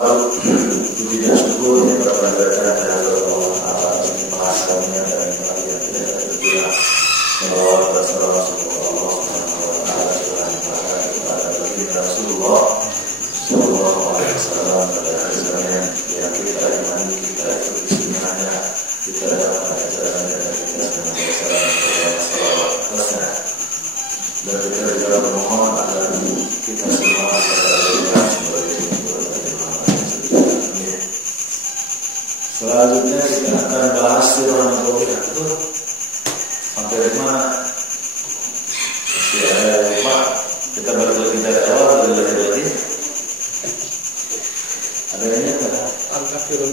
Puji dan syukur yang terpanjatkan kepada Allah atas bahasanya dan yang tidak terkira selawat dan salam semoga Allah Subhanahu wa taala kepada baginda Rasulullah sallallahu alaihi wasallam pada akhirnya yang kita imani, kita ikuti sunnahnya, kita dapat ajarannya dan kita senantiasa salawat atasnya, dan kita juga memohon agar kita semua selanjutnya kita akan bahas sirah nabawi itu sampai di mana? Masih ada yang lupa. Kita balik lagi dari awal lagi. Ada yang ingat nggak? Al-Kafirun.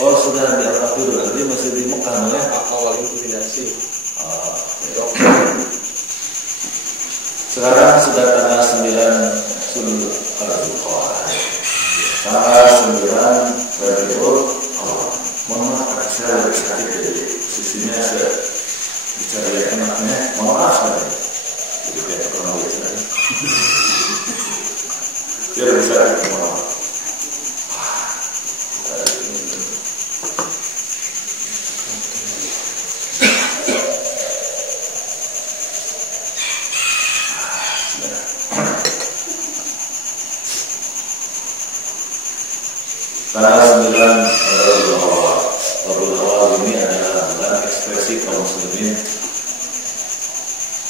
Oh sudah di Al-Kafirun. Nanti masih di Mekah ya? Awal intimidasi. Sekarang sudah tanggal 9 Zulhijjah. Tanggal 9 Rabiul Awal. Mohon maaf saya lagi sakit jadi sisinya saya bicara yang enaknya. Mohon maaf saya. Jadi kayak orang biasa. Dia bisa mohon maaf. Tanggal 9 Rabiul Awal ini adalah bulan ekspresi kaum muslimin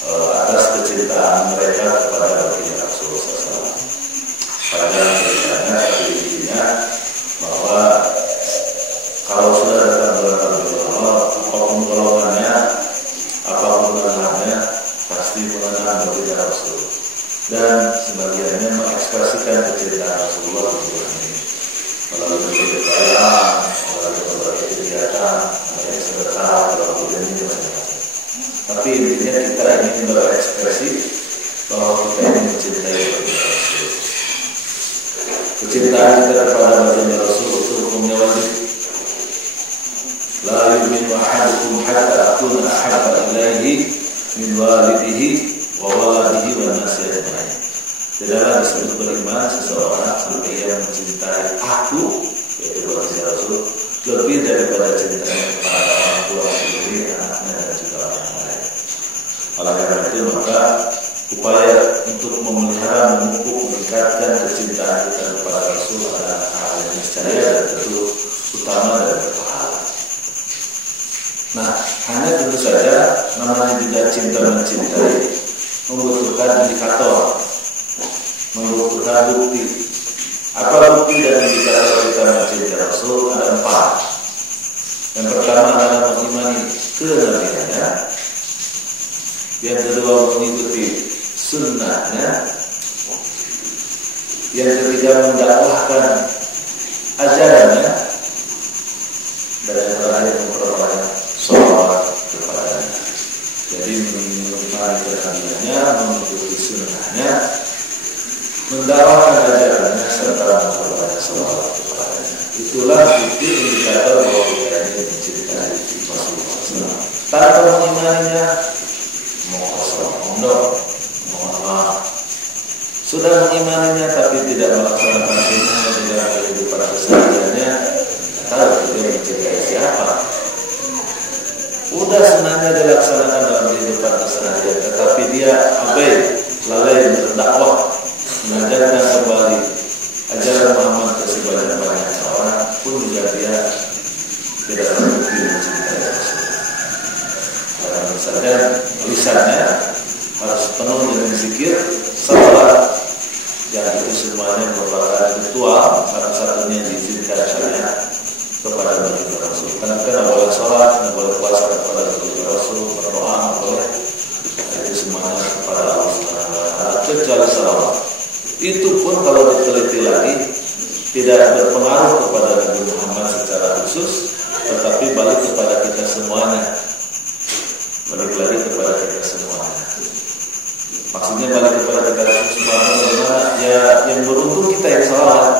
atas kecintaan mereka kepada baginda Rasulullah SAW. Pada ceritanya intinya bahwa kalau sudah datang bulan Rabiul Awal, apapun golongannya, apapun agamanya, pasti mengenang baginda Rasul. Dan sebagiannya mengekspresikan kecintaan Rasulullah di bulan ini melalui perayaan, melalui berbagai kegiatan, melalui sedekah, melalui janji macam-macam. Tapi intinya kita ingin berekspresi bahwa kita ingin mencintai baginda Rasul. Kecintaan kita kepada baginda Rasul itu hukumnya wajib. La yu'minu ahadukum hatta akuna ahabba ilaihi min walidihi wa waladihi wa nasi ajma'in. Tidaklah disebut beriman seseorang sampai ia mencintai aku, yaitu baginda Rasul, lebih daripada cintanya kepada orang tua sendiri, anaknya dan juga orang lain. Oleh karena itu maka upaya untuk memelihara, memupuk, meningkatkan kecintaan kita kepada Rasul adalah hal yang niscaya dan tentu utama dan berpahala. Nah, hanya tentu saja namanya juga cinta mencintai membutuhkan indikator, membutuhkan bukti. Apa bukti dan indikator kita mencintai Rasul? Ada 4. Yang pertama adalah mengimani kenabiannya, yang kedua mengikuti sunnahnya, yang ketiga mendakwahkan ajarannya, dan yang terakhir memperbanyak sholawat kepadanya. Jadi mengimani kenabiannya, mengikuti sunnahnya, mendakwahkan ajarannya serta memperbanyak sholawat kepadanya. Itulah bukti indikator bahwa kita ini mencintai Rasulullah. Tanpa mengimaninya, mohon maaf. Sudah mengimaninya tapi tidak melaksanakan sunnahnya di dalam kehidupan kesehariannya, tahu dia mencintai siapa? Udah senangnya dilaksanakan dalam kehidupan keseharian, tetapi dia abai, lalai berdakwah, mengajarkan kembali ajaran Muhammad ke sebanyak-banyaknya orang, pun juga dia tidak terbukti mencintai Rasul. Karena misalnya lisannya harus penuh dengan zikir, salat, yang itu semuanya merupakan ritual satu-satunya yang diizinkan syariat kepada baginda Rasul. Karena kita tidak boleh sholat, tidak boleh puasa kepada baginda Rasul, berdoa, tidak boleh. Itu semuanya kepada Allah Subhanahu wa taala kecuali salawat. Itu pun kalau diteliti lagi tidak berpengaruh kepada Nabi Muhammad secara khusus, tetapi balik kepada kita semuanya. Balik lagi kepada kita semuanya. Maksudnya balik kepada kita semuanya bagaimana? Ya yang beruntung kita yang salawat.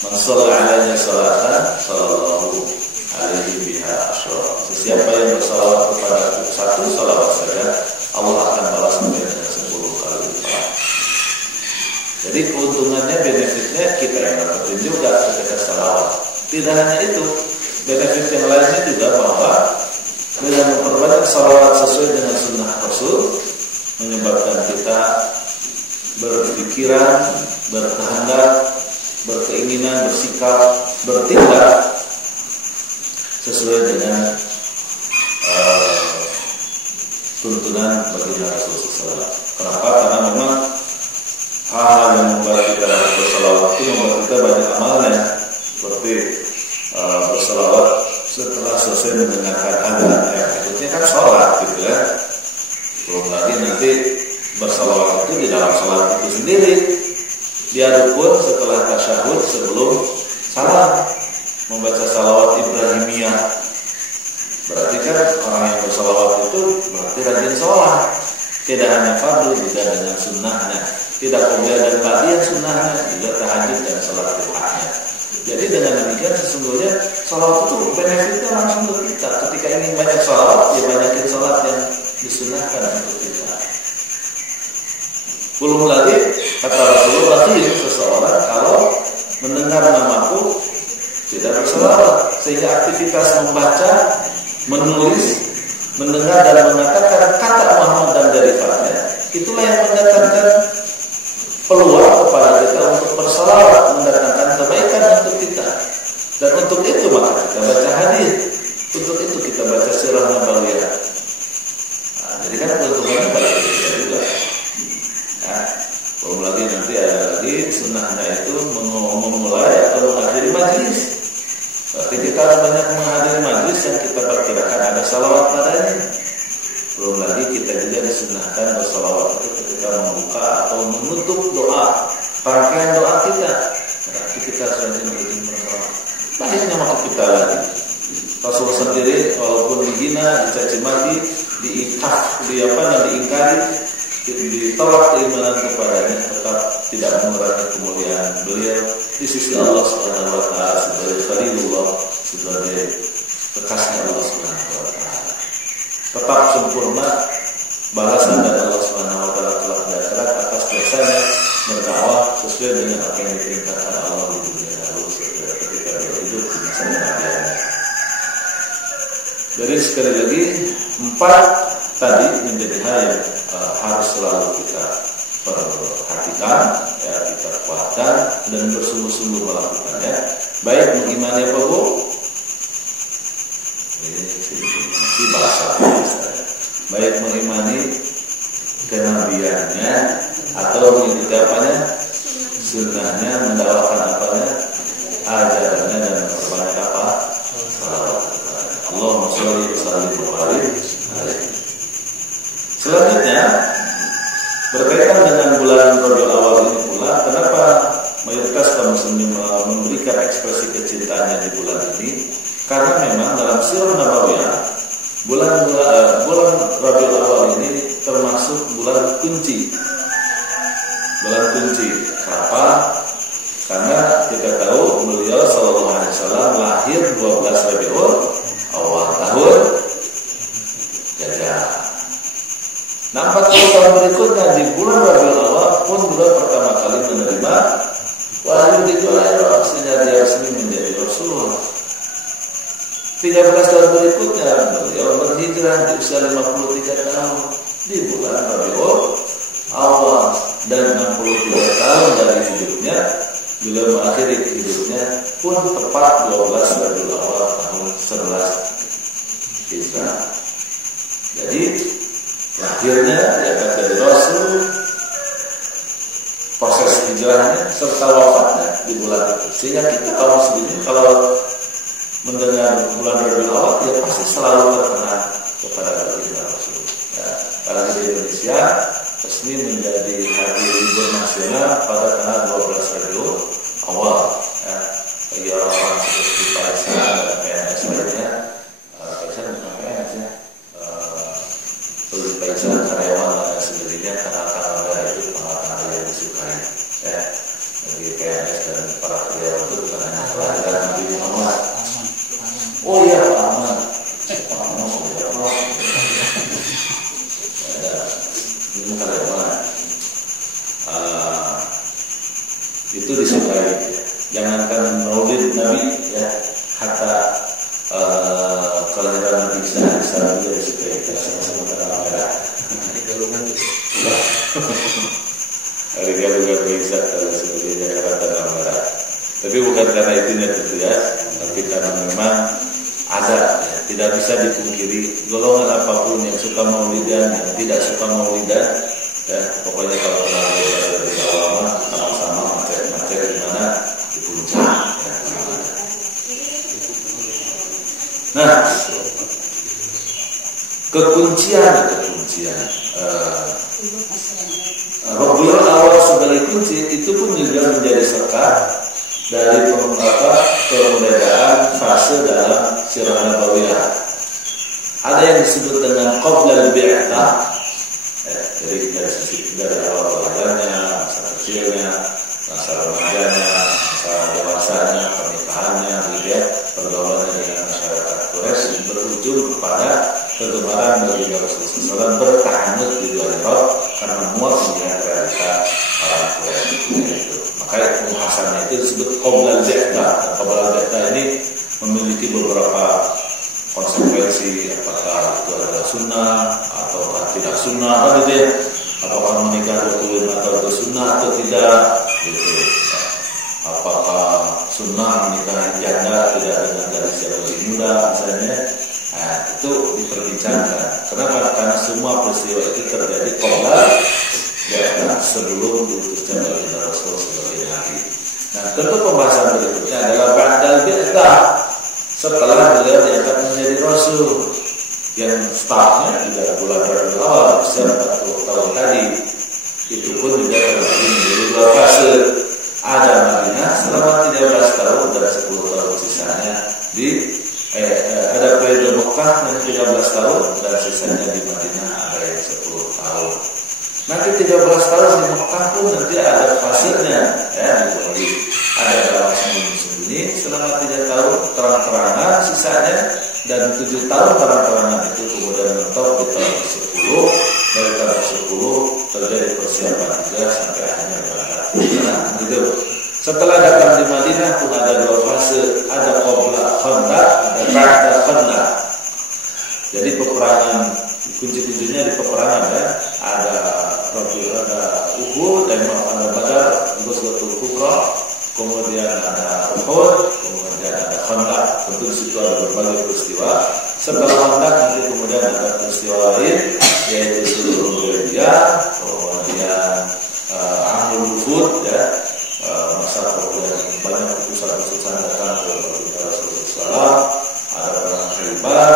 Man shalla alaihi salatan sallallahu alaihi biha asyra. Siapa yang bersalawat kepada satu salawat saja, Allah akan balas dengan 10 kali lipat. Jadi keuntungannya, benefitnya kita yang dapetin juga ketika salawat. Tidak hanya itu, benefit yang lainnya juga bahwa dengan memperbanyak salawat sesuai dengan sunnah Rasul menyebabkan kita berpikiran, berkehendak, berkeinginan, bersikap, bertindak sesuai dengan tuntunan baginda Rasulullah SAW. Kenapa? Karena memang hal yang membuat kita bersalawat itu membuat kita banyak amalnya, seperti bersalawat setelah selesai mendengarkan azan, ya maksudnya kan sholat gitu ya. Belum lagi nanti bersalawat itu di dalam sholat itu sendiri, dia rukun setelah tasyahud sebelum salam membaca salawat Ibrahimiyah. Berarti kan orang yang bersalawat itu berarti rajin sholat, tidak hanya fardu juga dengan sunnahnya, tidak qobliyah dan ba'diyah sunnahnya, juga tahajud dan sholat duhanya. Jadi dengan demikian sesungguhnya sholat itu benefitnya langsung untuk kita. Ketika ingin banyak sholat, ya banyakin sholat yang disunnahkan untuk kita. Belum lagi kata Rasulullah, seseorang kalau mendengar namaku tidak bersalawat, sehingga aktivitas membaca, menulis, mendengar dan mengatakan kata Muhammad dan derivatnya, itulah yang mendatangkan peluang kepada kita untuk bersalawat, mendatangkan kebaikan untuk kita. Dan untuk itu maka kita baca hadis, untuk itu kita baca sirah nabawiyah. Nah, jadi kan keuntungannya banyak juga. Nah, belum lagi nanti ada lagi sunnahnya itu memulai atau mengakhiri majlis. Berarti kita harus banyak menghadiri majlis yang kita perkirakan ada salawat padanya. Belum lagi kita juga disunnahkan bersalawat itu ketika membuka atau menutup doa, rangkaian doa kita. Berarti kita harus rajin bersalawat. Banyaknya maka kita lagi. Rasulullah sendiri walaupun dihina, dicaci maki, diingkari, ditolak keimanan kepadanya, tetap tidak mengurangi kemuliaan beliau di sisi Allah Subhanahu wa taala sebagai Khalilullah, sebagai kekasih Allah Subhanahu wa taala. Tetap sempurna balasan dari Allah Subhanahu wa taala telah datang atas jasanya berdakwah sesuai dengan apa yang diperintahkan Allah di dunia lalu ketika dia hidup di masa kenabiannya. Jadi sekali lagi 4 tadi menjadi hal yang harus selalu kita perhatikan, ya, kita kuatkan dan bersungguh-sungguh melakukannya. Baik mengimani apa bu? Ini bahasa. Baik mengimani kenabiannya atau mengikuti apanya, sunnahnya, mendakwakan apanya, ajarannya dan memperbanyak apa? Salawat. Allahumma sholli wa sallim wa barik alaihi. Selanjutnya berkaitan dengan bulan Rabiul Awal ini pula, kenapa mayoritas kaum muslimin memberikan ekspresi kecintaannya di bulan ini? Karena memang dalam sirah nabawiyah bulan Rabiul Awal ini termasuk bulan kunci. Bulan kunci. Kenapa? Karena kita tahu beliau sallallahu alaihi wasallam lahir 12 Rabiul Awal tahun Gajah. Nah, 40 tahun berikutnya di bulan Rabiul Awal pun beliau pertama kali menerima wahyu dijulai sehingga dia resmi menjadi Rasulullah. 13 tahun berikutnya beliau berhijrah di usia 53 tahun di bulan Rabiul Awal, dan 63 tahun dari hidupnya beliau mengakhiri hidupnya pun tepat 12 Rabiul Awal tahun 11 Hijrah. Jadi lahirnya ya dari Rasul, proses hijrahnya serta wafatnya di bulan itu. Sehingga kita kaum muslimin kalau mendengar bulan Rabiul Awal ya pasti selalu terkenal kepada baginda Rasul. Ya, karena di Indonesia resmi menjadi hari libur nasional pada tanggal 12 Rabiul Awal. Ya, bagi orang-orang seperti Paisa dan PNS lainnya, Paisa bukan PNS ya. Paisa karyawan dan sebagainya, tanggal-tanggal merah itu tanggal-tanggal yang disukai, ya. Bagi PNS dan para karyawan itu bukan hanya kelahiran Nabi Muhammad. Oh iya, aman. Ini karyawan. itu disukai. Jangankan maulid Nabi ya, hatta kelahiran Nabi Isa juga disukai. Kita sama-sama tanah merah. Hari galungan juga. Hari galungan Isa kalau sebagainya karena tanah merah. Tapi bukan karena itunya tentu ya, tapi karena memang ada, ya, tidak bisa dipungkiri golongan apapun yang suka maulidan, yang tidak suka maulidan, ya, pokoknya kalau kenal dari awal sama-sama macet-macet di mana di puncak. Ya. Nah, kekuncian. Rabiul Awal sebagai kunci itu pun juga menjadi sekat dari kemudahan fase dalam sirah nabawiyah. Ada yang disebut dengan qabla al-bi'tsah, dari awal kelahirannya, masa kecilnya, masa remajanya, masa dewasanya, pernikahannya, pergaulannya dengan masyarakat Quraisy berujung kepada kegemaran bagi Rasulullah SAW bertahanut di luar Irak karena muat melihat realita orang Quraisy itu. Makanya pembahasannya itu disebut qabla al-bi'tsah. Qabla al-bi'tsah ini memiliki beberapa konsekuensi, apakah itu adalah sunnah atau tidak sunnah, gitu ya. Apakah menikah 25 tahun itu sunnah atau tidak, gitu. Apakah sunnah menikah janda tidak dengan gadis yang lebih muda, misalnya. Nah, itu diperbincangkan. Kenapa? Karena semua peristiwa itu terjadi qabla al-bi'tsah, sebelum diutusnya baginda Rasul sebagai nabi. Nah, tentu pembahasan berikutnya adalah ba'dal bi'tsah, setelah beliau diangkat menjadi Rasul, yang startnya juga bulan Rabiul Awal usia 40 tahun tadi. Itu pun juga terbagi menjadi dua fase. Ada Madinah selama 13 tahun dan 10 tahun sisanya ada periode Mekah yang 13 tahun dan sisanya di Madinah ada yang 10 tahun. Nanti 13 tahun di Mekah pun nanti ada fasenya, ya, dibagi. Ada dakwah sembunyi-sembunyi selama 3 tahun terang-terangan sisanya, dan 7 tahun terang-terangan itu kemudian mentok di tahun ke-10. Dari tahun ke-10 terjadi persiapan juga sampai akhirnya berangkat. Nah, gitu. Setelah datang di Madinah pun ada dua fase, ada qabla Khandaq, ada ba'da Khandaq. Jadi peperangan, kunci-kuncinya di peperangan ya, ada Uhud, dan ada Badar, Ghazwatul Kubra, kemudian ada Uhud, kemudian ada Khandaq. Tentu di situ ada berbagai peristiwa. Setelah Khandaq nanti kemudian ada peristiwa lain, yaitu Sulhul Hudaybiyah, kemudian Amrul Wufud, ya, masa kemudian banyak utusan-utusan datang ke baginda Rasulullah SAW. Ada perang Khaybar,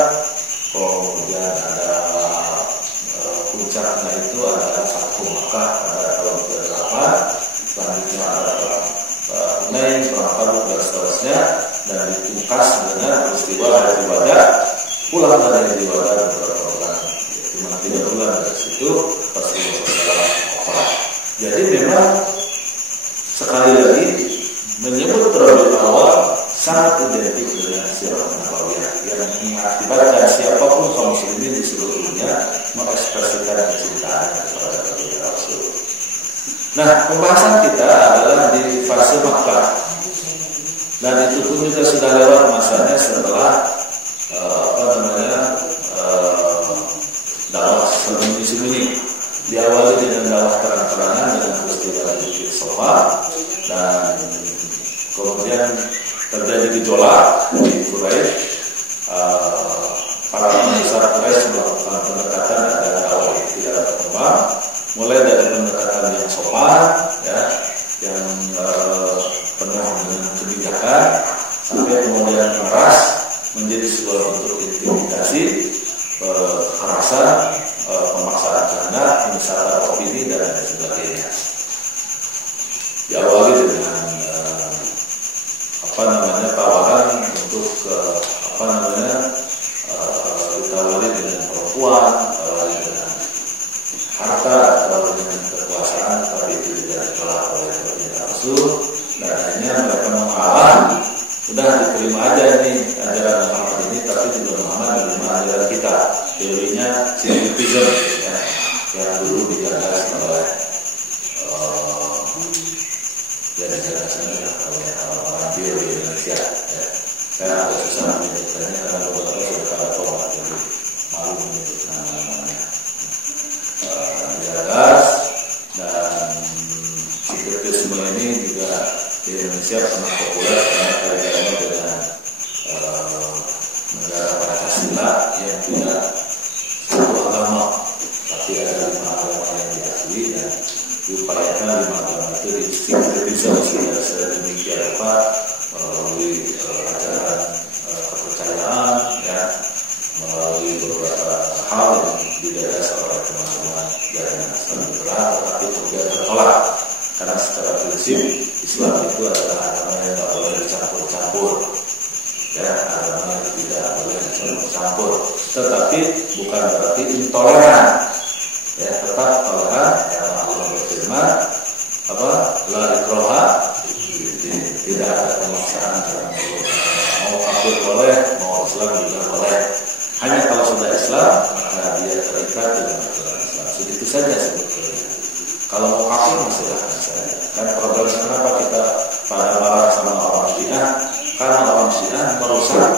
kemudian ada puncaknya itu adalah Fathu Makkah pada tahun ke-8. Selanjutnya ada perang Hunain, perang Tabuk dan seterusnya, dan dipungkas dengan peristiwa Haji Wada. Pulang dari Haji Wada beberapa bulan, cuma 3 bulan dari situ Rasulullah SAW. Jadi memang sekali lagi menyebut Rabiul Awal sangat identik dengan sirah nabawiyah yang mengakibatkan siapapun kaum muslimin di seluruh dunia mengekspresikan kecintaan kepada baginda Rasul. Nah, pembahasan kita adalah di fase Makkah, dan itu pun juga sudah lewat masanya setelah dakwah sembunyi-sembunyi. Diawali dengan dakwah terang-terangan dengan peristiwa di Bukit Safa, dan kemudian terjadi gejolak di Quraisy. Para besar Quraisy melakukan pendekatan agar dakwah yang tidak berkembang, mulai dari pendekatan yang sopan, ya, yang penuh dengan kebijakan, sampai kemudian keras menjadi sebuah bentuk intimidasi, kekerasan, pemaksaan kehendak, penyesatan opini dan lain sebagainya. Diawali dengan tawaran untuk ditawari dengan perempuan, ditawari dengan harta, ditawari dengan kekuasaan, tapi itu tidak dari sana oleh orang bio di Indonesia. Ya. Saya agak susah menyebutkannya karena beberapa sudah pada tobat, jadi malu menyebut namanya. Digagas dan sinkretisme ini juga di Indonesia pernah populer karena kaitannya dengan negara Pancasila yang tidak satu agama, tapi ada 5 agama yang diakui dan diupayakan 5 agama itu disinkretisme secara sedemikian rupa melalui ajaran kepercayaan, ya, melalui beberapa hal yang digagas oleh teman-teman dari Islam liberal, tetapi kemudian tertolak karena secara prinsip Islam itu adalah agama yang tidak boleh dicampur-campur, ya, agama yang tidak boleh dicampur-campur, tetapi bukan berarti intoleran, ya, tetap toleran karena Allah berfirman apa, la ikraha, tidak ada pemaksaan dalam mau kafir boleh, mau Islam juga boleh. Hanya kalau sudah Islam maka dia terikat dengan aturan Islam. Segitu saja sebetulnya. Kalau mau kafir silahkan saja. Kan problem kenapa kita pada marah sama orang Syiah? Karena orang Syiah merusak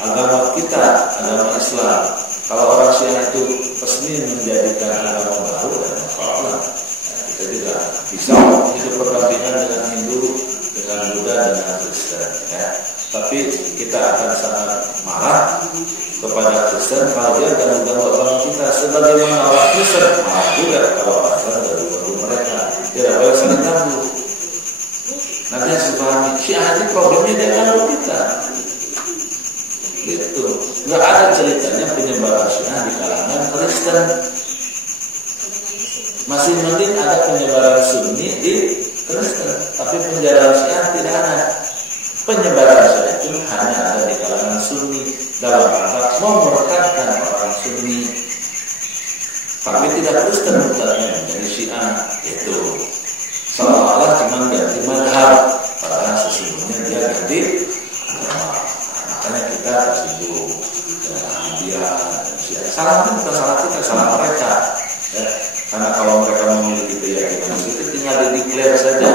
agama kita, agama Islam. Kalau orang Syiah itu resmi menjadikan agama baru, dan apa-apa. Kita juga bisa hidup berdampingan dengan Hindu, dengan Buddha, dengan Kristen, ya. Tapi kita akan sangat marah kepada Kristen kalau dia ganggu-ganggu agama kita. Sebagaimana orang Kristen marah juga kalau orang ganggu-ganggu mereka. Tidak boleh saling ganggu. Nanti harus dipahami, Syiah itu problemnya dia ganggu kita. Gitu. Nggak ada ceritanya penyebaran Syiah di kalangan Kristen. Masih mending ada penyebaran Sunni di Kristen, tapi penyebaran Syiah tidak ada. Penyebaran Syiah itu hanya ada di kalangan Sunni dalam rangka memerekatkan orang Sunni, tapi tidak Kristen bukannya dari Syiah itu seolah-olah cuma ganti madhab, padahal sesungguhnya dia ganti agama. Makanya kita tersinggung dengan dia Syiah. Salah itu bukan salah kita, salah mereka, ya. Karena kalau mereka memiliki keyakinan itu tinggal dideklar saja,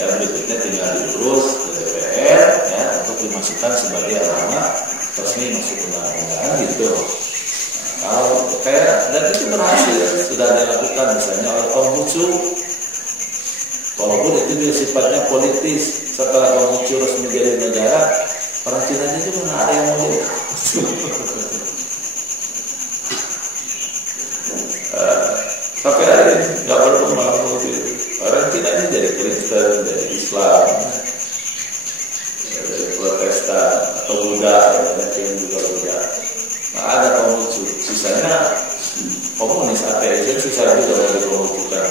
ya, berikutnya tinggal diurus ke DPR, ya, untuk dimasukkan sebagai agama resmi masuk undang-undang gitu. Kalau kayak, dan itu berhasil, sudah dilakukan misalnya oleh Konghucu, walaupun itu juga sifatnya politis. Setelah Konghucu resmi menjadi negara, orang Cina juga nggak ada yang mau jadi Konghucu. Sampai hari ini nggak berkembang begitu. Orang Cina ini jadi Kristen, jadi Islam, jadi Protestan atau Buddha, yang juga Buddha. Nah, ada Konghucu, sisanya komunis, ateis, susah juga dari Konghucu kan.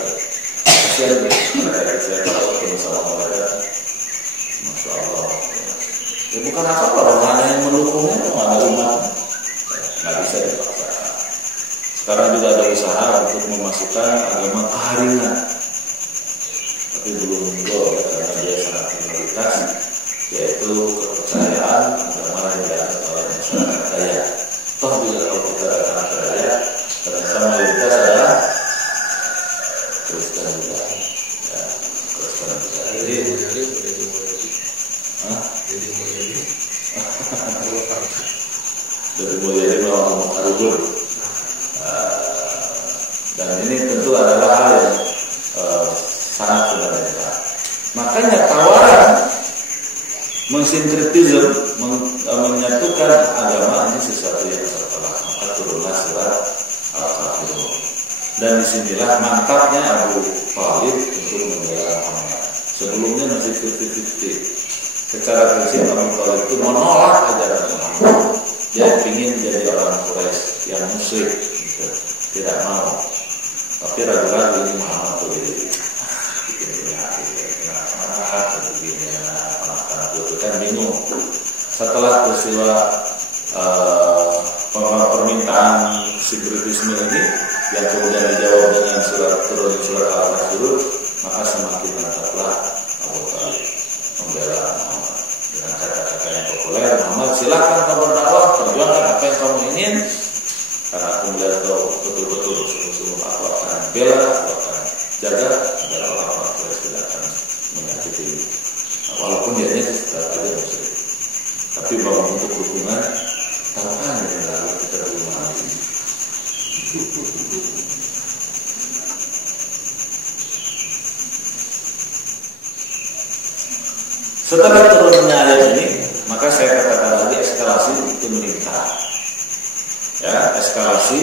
Kasihan mereka, saya kalau ketemu sama mereka, Masya Allah. Ya bukan apa-apa, orang ada yang mendukungnya, orang ada umat, nggak bisa dipaksa. Sekarang juga ada usaha untuk memasukkan agama keharian, tapi belum go, ya, karena dia sangat minoritas, yaitu kepercayaan agama yang dianut oleh masyarakat kaya. Toh juga kalau kita agama kaya, ternyata mayoritas adalah Kristen juga, ya, Kristen juga. Jadi dari mulia ini mau arubur. Dan ini tentu adalah hal yang sangat fundamental. Makanya tawaran mensinkretisme, menyatukan agama ini sesuatu yang tertolak. Maka turunlah surat Al-Kafirun. Dan disinilah mantapnya Abu Thalib untuk membela Muhammad. Sebelumnya masih 50-50. Secara prinsip Abu Thalib itu menolak ajaran Muhammad. Dia ingin jadi orang Quraisy yang musyrik, gitu. Tidak mau. Tapi ragu-ragu ini Muhammad tuh begini, kan bingung. Setelah peristiwa permintaan sinkretisme ini yang kemudian dijawab dengan surat Al-Kafirun, maka semakin mantaplah Abu Thalib membela Muhammad dengan kata-kata yang populer. Muhammad, silakan kamu berdakwah, perjuangkan apa yang kamu ingin, karena aku melihat kau betul-betul sungguh-sungguh aku akan bela, aku akan jaga agar orang-orang Quraisy tidak akan menyakiti, walaupun dia tetap aja musyrik. Tapi bahwa untuk hubungan tangan yang lalu kita rumah ini. Setelah turunnya ayat ini, maka saya katakan lagi eskalasi itu meningkat. Ya, eskalasi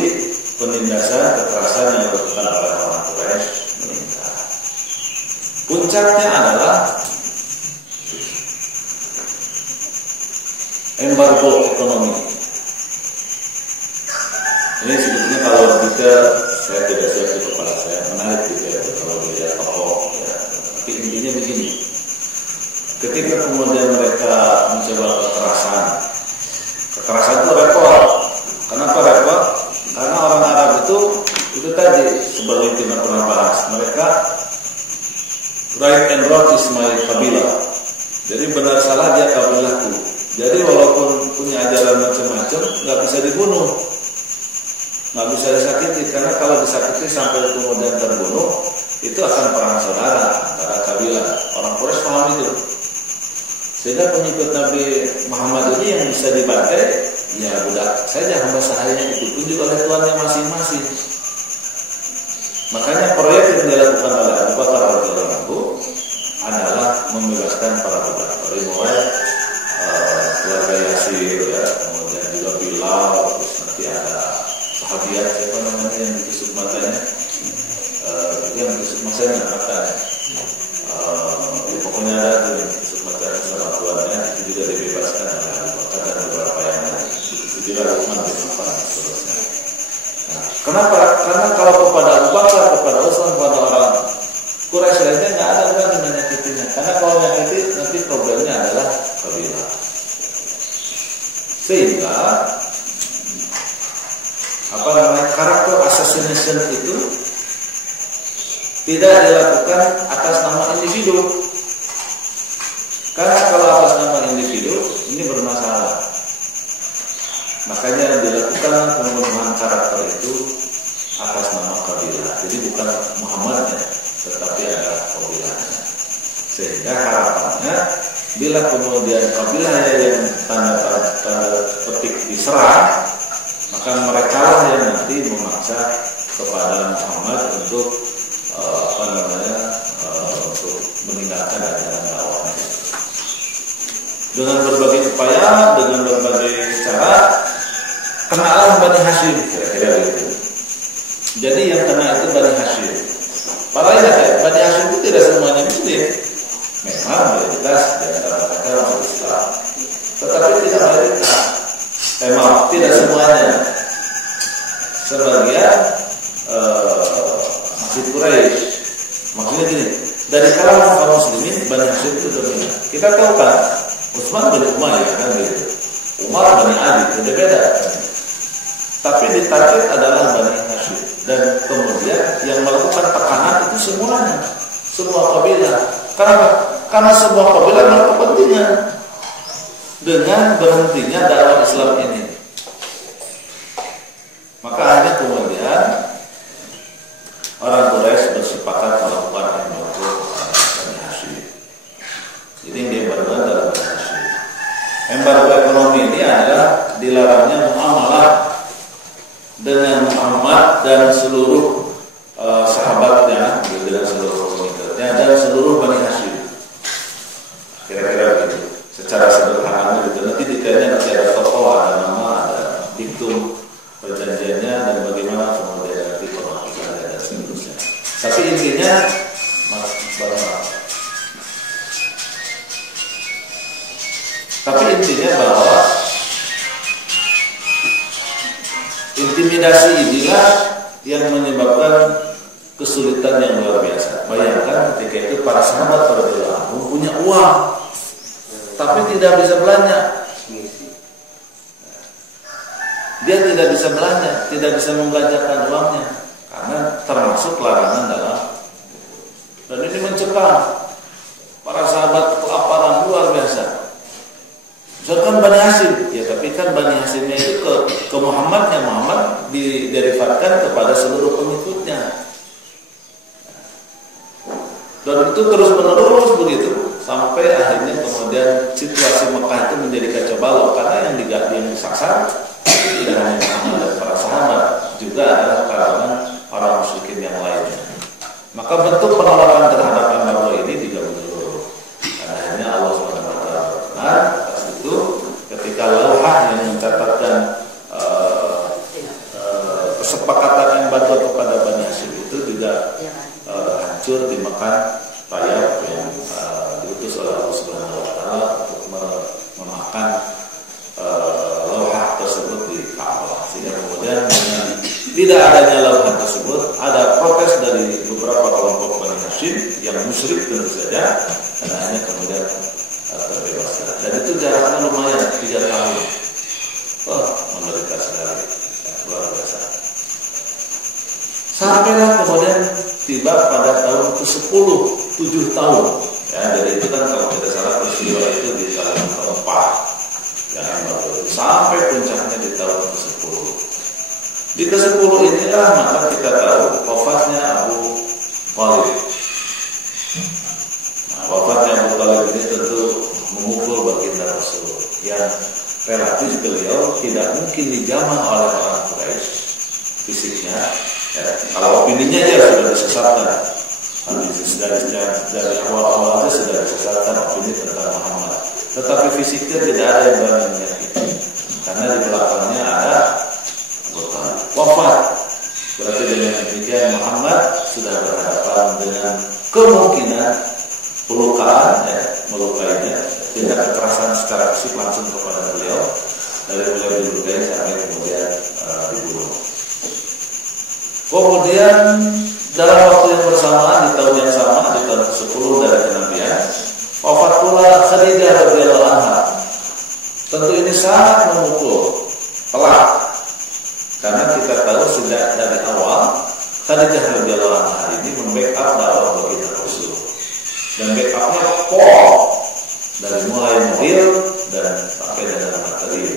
penindasan kekerasan yang dilakukan oleh orang Quraisy meningkat. Puncaknya adalah embargo ekonomi. Ini sebetulnya kalau kita, saya tidak siap di kepala saya, menarik gitu ya kalau dilihat tokoh. Ya. Tapi intinya begini, ketika kemudian mereka mencoba kekerasan itu repot. Kenapa repot? Karena orang Arab itu tadi sebagai kita pernah bahas, mereka right and wrong is my kabilah. Jadi benar salah dia kabilahku. Jadi walaupun punya ajaran macam-macam, nggak bisa dibunuh, nggak bisa disakiti. Karena kalau disakiti sampai kemudian terbunuh, itu akan perang saudara antara kabilah. Orang Quraisy paham itu. Sehingga pengikut Nabi Muhammad ini yang bisa dibantai, ya budak saja, hamba sahaya itu tunjuk oleh tuannya masing-masing. Makanya proyek yang dilakukan oleh Abu Bakar radhiyallahu anhu adalah membebaskan para budak. Dari mulai keluarga Yasir, ya, kemudian juga Bilal, terus nanti ada sahabiat siapa namanya yang ditusuk matanya, yang ditusuk matanya, pokoknya ada tuh yang ditusuk matanya sama tuannya, itu juga dibebaskan oleh Abu Bakar dan beberapa yang lain. Itu juga Utsman bin Affan seterusnya. Nah, kenapa? Karena kalau kepada Abu Bakar, kepada Utsman, kepada orang Quraisy lainnya nggak ada berani menyakitinya. Karena kalau menyakiti nanti problemnya adalah kabilah. Sehingga karakter assassination itu tidak dilakukan atas nama individu. Karena kalau atas nama individu ini bermasalah. Makanya dilakukan pembunuhan karakter itu atas nama kabilah. Jadi bukan Muhammadnya, tetapi adalah kabilahnya. Sehingga harapannya bila kemudian kabilahnya yang tanda petik diserang, maka mereka lah yang nanti memaksa kepada Muhammad untuk untuk meninggalkan ajaran dakwahnya. Dengan berbagai upaya, dengan berbagai cara, kenalah Bani Hashim, kira-kira begitu. Jadi yang kena itu Bani Hashim. Para ya, Bani Hashim itu tidak semuanya Muslim. Memang mayoritas di antara mereka orang Islam, tetapi tidak mayoritas. Tidak semuanya. Sebagian masih Quraisy. Maksudnya gini, dari kalangan kaum muslimin Bani Hashim itu dominan. Kita tahu kan, Utsman bin Umayyah kan gitu, Umar bin Ali, beda-beda. Tapi ditarget adalah Bani Hashim. Dan kemudian yang melakukan tekanan itu semuanya, semua kabilah. Karena semua kabilah berkepentingan dengan berhentinya dakwah Islam ini. Maka hanya kemudian orang Quraisy bersepakat melakukan embargo Bani Hashim. Jadi yang diembargo adalah Bani Hashim. Embargo ekonomi ini adalah dilarangnya muamalah dengan Muhammad dan seluruh sahabatnya, dengan seluruh komunitasnya dan seluruh Bani Hashim. Kira-kira begitu. Secara sederhana gitu. Nanti detailnya nanti ada tokoh, ada nama, ada diktum perjanjiannya dan bagaimana kemudian nanti penghapusannya dan seterusnya. Tapi intinya bahwa intimidasi inilah yang menyebabkan kesulitan yang luar biasa. Bayangkan ketika itu para sahabat radhiyallahu anhum punya uang, tapi tidak bisa belanja. Dia tidak bisa belanja, tidak bisa membelanjakan uangnya karena termasuk larangan dalam. Dan ini mencekam para sahabat kelaparan luar biasa. Misalkan Bani Hashim, ya tapi kan Bani Hashimnya itu ke Muhammadnya, Muhammad diderivatkan kepada seluruh pengikutnya. Dan itu terus menerus begitu sampai akhirnya kemudian situasi Mekah itu menjadi kacau balau karena yang disasar tidak hanya Muhammad dan para sahabat, juga adalah kalangan orang musyrikin yang lainnya. Maka bentuk penolakan terhadap yang baru ini juga menurun. Dan akhirnya Allah SWT atas itu ketika lauhah yang mencatatkan kesepakatan yang baru kepada Bani Hashim itu juga hancur dimakan Tayyab yang diutus oleh Allah Subhanahu wa taala untuk memakan lauhah tersebut di Ka'bah. Sehingga kemudian dengan tidak adanya lauhah tersebut ada protes dari beberapa kelompok Bani Hashim yang musyrik tentu saja, dan akhirnya kemudian terbebaskan. Dan itu jaraknya lumayan 3 tahun. Menderita sekali, luar biasa. Sampailah kemudian tiba pada tahun ke-10, 7 tahun. Ya, jadi itu kan kalau tidak salah peristiwa itu di tahun ke-4. Ya, sampai puncaknya di tahun ke-10. Di ke-10 inilah maka kita tahu wafatnya Abu Thalib. Nah, wafatnya Abu Thalib ini tentu memukul baginda Rasul yang relatif beliau tidak mungkin dijamah oleh orang Quraisy fisiknya. Ya, kalau opininya aja sudah disesatkan, dari awal-awal aja sudah disesatkan opini tentang Muhammad. Tetapi fisiknya tidak ada yang berani menyakiti, karena di belakangnya ada wafat. Berarti dengan demikian Muhammad sudah berhadapan dengan kemungkinan pelukaan, melukainya, tindak kekerasan secara fisik langsung kepada beliau, dari mulai dilukai sampai kemudian dibunuh. Kemudian dalam waktu yang bersamaan di tahun yang sama, di tahun ke-10 dari kenabian, wafat pula Khadijah radhiyallahu anha. Tentu ini sangat memukul telak, karena kita tahu sejak dari awal Khadijah radhiyallahu anha ini membackup dakwah baginda Rasul, dan backupnya pol dari mulai mobil dan sampai dengan materi.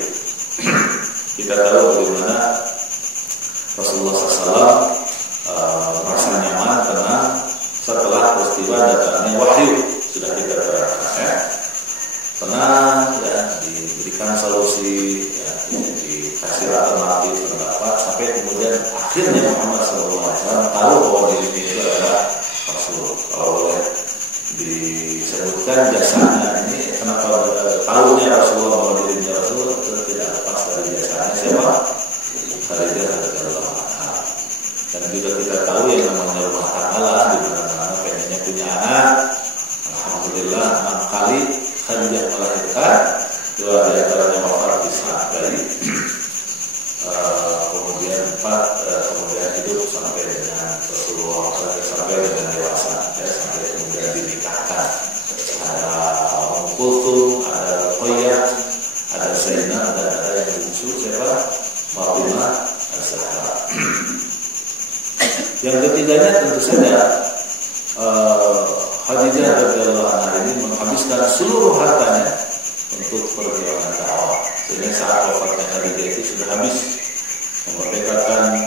Kita tahu bagaimana Rasulullah SAW merasa nyaman, tenang setelah peristiwa datangnya wahyu. Sudah kita terangkan, ya. Tenang, ya, diberikan solusi, ya, dikasih alternatif pendapat, sampai kemudian akhirnya Muhammad SAW tahu bahwa dirinya itu adalah Rasul. Kalau boleh disebutkan jasanya ini, kenapa tahunya Rasulullah bahwa dirinya Rasul, itu tidak lepas dari jasanya siapa? Khadijah radhiyallahu anha. Dan juga kita tahu yang namanya rumah tangga lah, di mana-mana pengennya punya anak. Alhamdulillah 6 kali Khadijah melahirkan, 2 di antaranya wafat di saat bayi. Kemudian 4 kemudian hidup sampai dengan Rasulullah, sampai dengan dewasa, ya, sampai kemudian dinikahkan. Ada Umm Kulthum, ada Ruqayyah, ada Zainab, dan ada yang bungsu siapa? Fatimah Az-Zahra. Yang ketiganya tentu saja Khadijah radhiyallahu anha ini menghabiskan seluruh hartanya untuk perjuangan dakwah. Sehingga saat wafatnya Khadijah itu sudah habis memerdekakan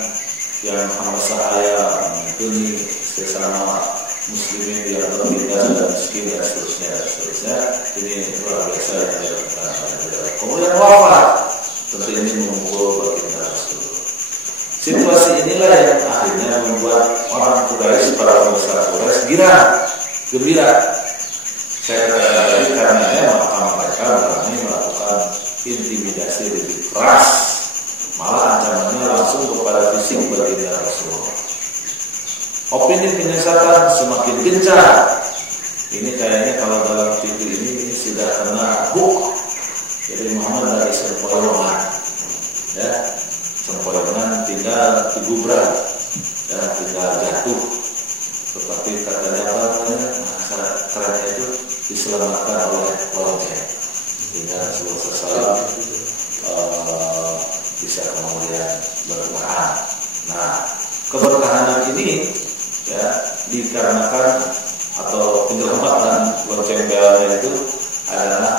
yang hamba sahaya, menyantuni sesama muslimin yang tertindas dan miskin dan seterusnya. Ini luar biasa yang dilakukan Khadijah. Kemudian wafat, tentu ini memukul baginda Rasul. Situasi inilah yang akhirnya membuat orang Quraisy, para pembesar Quraisy gembira. Saya katakan tadi, karenanya maka mereka berani melakukan intimidasi lebih keras, malah ancamannya langsung kepada fisik baginda Rasul. Opini penyesatan semakin gencar. Ini kayaknya kalau dalam TV ini sudah kena hook. Jadi Muhammad dari sempoyongan, ya, sempoyongan tinggal digubrak, ya, tinggal jatuh. Tetapi katanya apa namanya, bahasa kerennya itu diselamatkan oleh lonceng, sehingga Rasulullah bisa kemudian bertahan. Nah, kebertahanan ini, ya, dikarenakan atau penyelamatan lonceng belnya itu adalah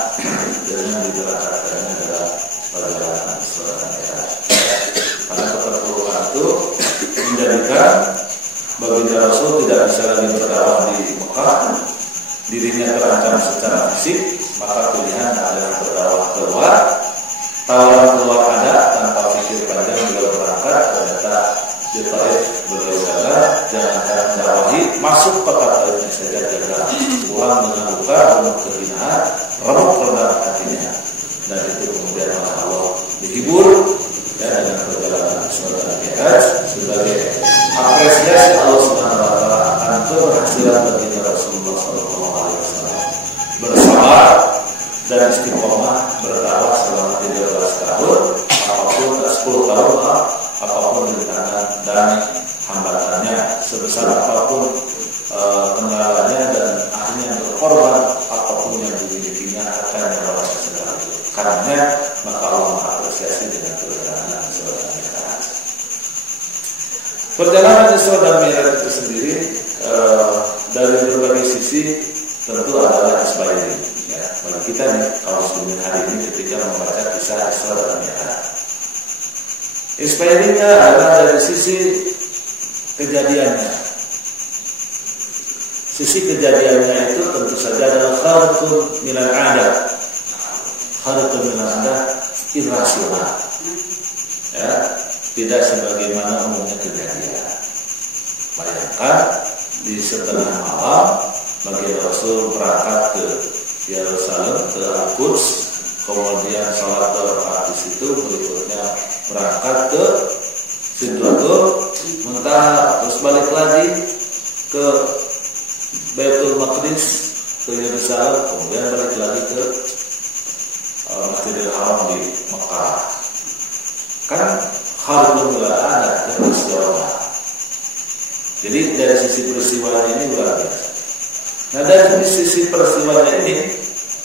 dengan diberangkatkannya adalah perjalanan Isra dan Mi'raj. Karena keterpurukan itu menjadikan baginda Rasul tidak bisa lagi berdakwah di Mekah Mekah, dirinya terancam secara fisik, maka pilihan adalah berdakwah keluar. Tawaran keluar ada, tanpa pikir panjang beliau berangkat. Ternyata di Taif beliau sadar, jangankan dakwahi, masuk kota Taifnya saja gagal. Pulang dengan luka, penuh kehinaan, remuk rendah hatinya. Dan itu kemudian Allah dihibur ya, dengan perjalanan Isra dan Mi'raj sebagai apresiasi Allah Subhanahu wa taala akan keberhasilan baginda Rasulullah SAW bersabar dan istiqomah berdakwah selama 13 tahun, apapun 10 tahun apapun rintangan dan hambatannya, sebesar apapun kendalanya, dan akhirnya berkorban apapun yang dimilikinya akan melewati segala itu. Karena maka Allah mengapresiasi dengan perjalanan Isra dan Mi'raj. Perjalanan Isra dan Mi'raj itu sendiri dari berbagai sisi tentu adalah inspiring ya, bagi kita nih kaum muslimin hari ini ketika membaca kisah Isra dan Mi'raj. Inspiringnya adalah dari sisi kejadiannya. Sisi kejadiannya itu tentu saja adalah kharqun minal 'adah. Kharqun minal 'adah irrasional. Ya, tidak sebagaimana umumnya kejadian. Bayangkan di setengah malam bagi Rasul berangkat ke Yerusalem, ke Al-Quds, kemudian salat 2 rakaat di situ, berikutnya berangkat ke Sidratul Muntaha, terus balik lagi ke Baitul Maqdis, ke Yerusalem, kemudian balik lagi ke Masjidil Haram di Mekah. Kan harus ada peristiwa. Jadi dari sisi peristiwanya ini luar biasa. Nah, dari sisi peristiwanya ini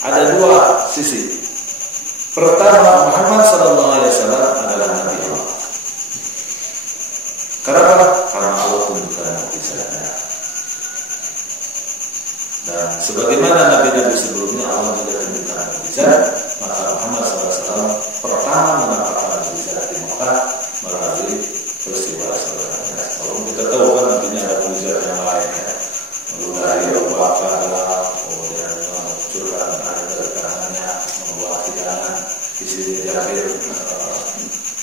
ada 2 sisi. Pertama, Muhammad SAW adalah Nabi Allah. Kenapa? Karena Allah tunjukkan mukjizatnya. Dan sebagaimana Nabi-Nabi sebelumnya Allah juga tunjukkan mukjizat, maka Muhammad SAW pertama menampakkan mukjizat di Mekah melalui peristiwa sebenarnya. Kalau kita tahu kan nantinya ada mukjizat yang lain ya, meludahi Abu Bakar, kemudian mencurahkan air dari tangannya, membuat hidangan isinya Jabir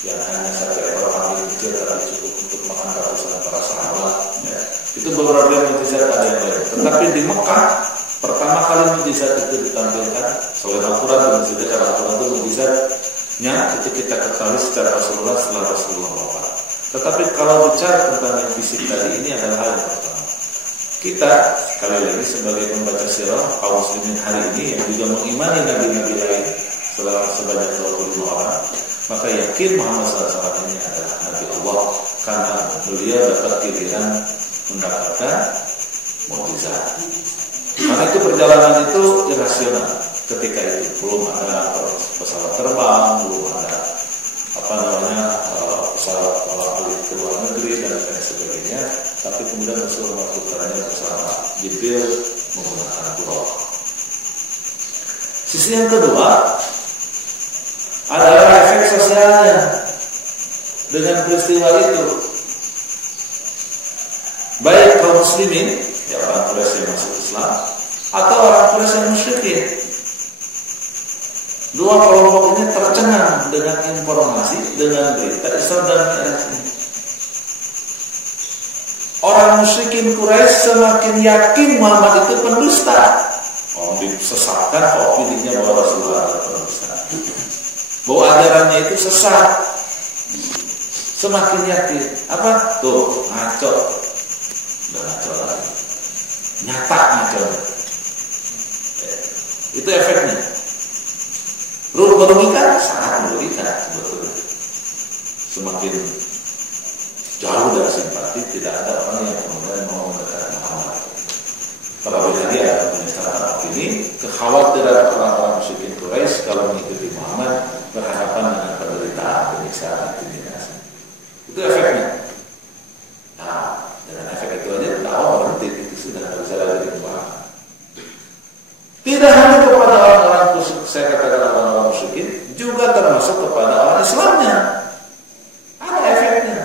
yang hanya 1 ekor kambing kecil tapi cukup untuk makan ratusan para sahabat. Ya. Itu beberapa mukjizat ada yang lain. Tetapi di Mekah pertama kali mukjizat itu ditampilkan selain Al-Quran dan mukjizat Al-Quran itu mukjizatnya itu kita ketahui secara Rasulullah setelah Rasulullah wafat. Tetapi kalau bicara tentang yang fisik tadi, ini adalah hal yang pertama. Kita sekali lagi sebagai pembaca sirah kaum muslimin hari ini yang juga mengimani nabi-nabi lain sebanyak 25 orang, maka yakin Muhammad SAW ini adalah Nabi Allah karena beliau dapat giliran mendapatkan mukjizat. Karena itu perjalanan itu irasional ketika itu, belum ada pesawat terbang, belum ada pesawat alih ke luar negeri dan lain sebagainya. Tapi kemudian Rasul melakukannya bersama Jibril menggunakan buraq. Sisi yang kedua adalah efek sosialnya dengan peristiwa itu. Baik kaum muslimin, ya orang Quraisy yang masuk Islam, atau orang Quraisy yang musyrikin. 2 kelompok ini tercengang dengan informasi, dengan berita Isra dan Mi'raj ini. Orang musyrikin Quraisy semakin yakin Muhammad itu pendusta. Disesatkan opininya bahwa Rasulullah adalah pendusta, bahwa ajarannya itu sesat. Semakin yakin. Apa? Tuh, ngaco. Udah ngaco lagi. Nyata ngaco. Itu efeknya. Merugikan? Sangat merugikan sebetulnya. Semakin jauh dari simpati, tidak ada orang yang kemudian mau mendekat Muhammad. Terlebih lagi ada penyesalan opini, kekhawatiran orang-orang musyrikin Quraisy kalau mengikuti Muhammad berhadapan dengan penderitaan, penyiksaan, intimidasi. Itu efeknya. Nah, dengan efek itu aja dakwah berhenti, itu sudah tidak bisa lagi diubah. Tidak hanya kepada orang-orang musyrik, saya katakan orang-orang musyrikin, juga termasuk kepada orang Islamnya. Ada efeknya.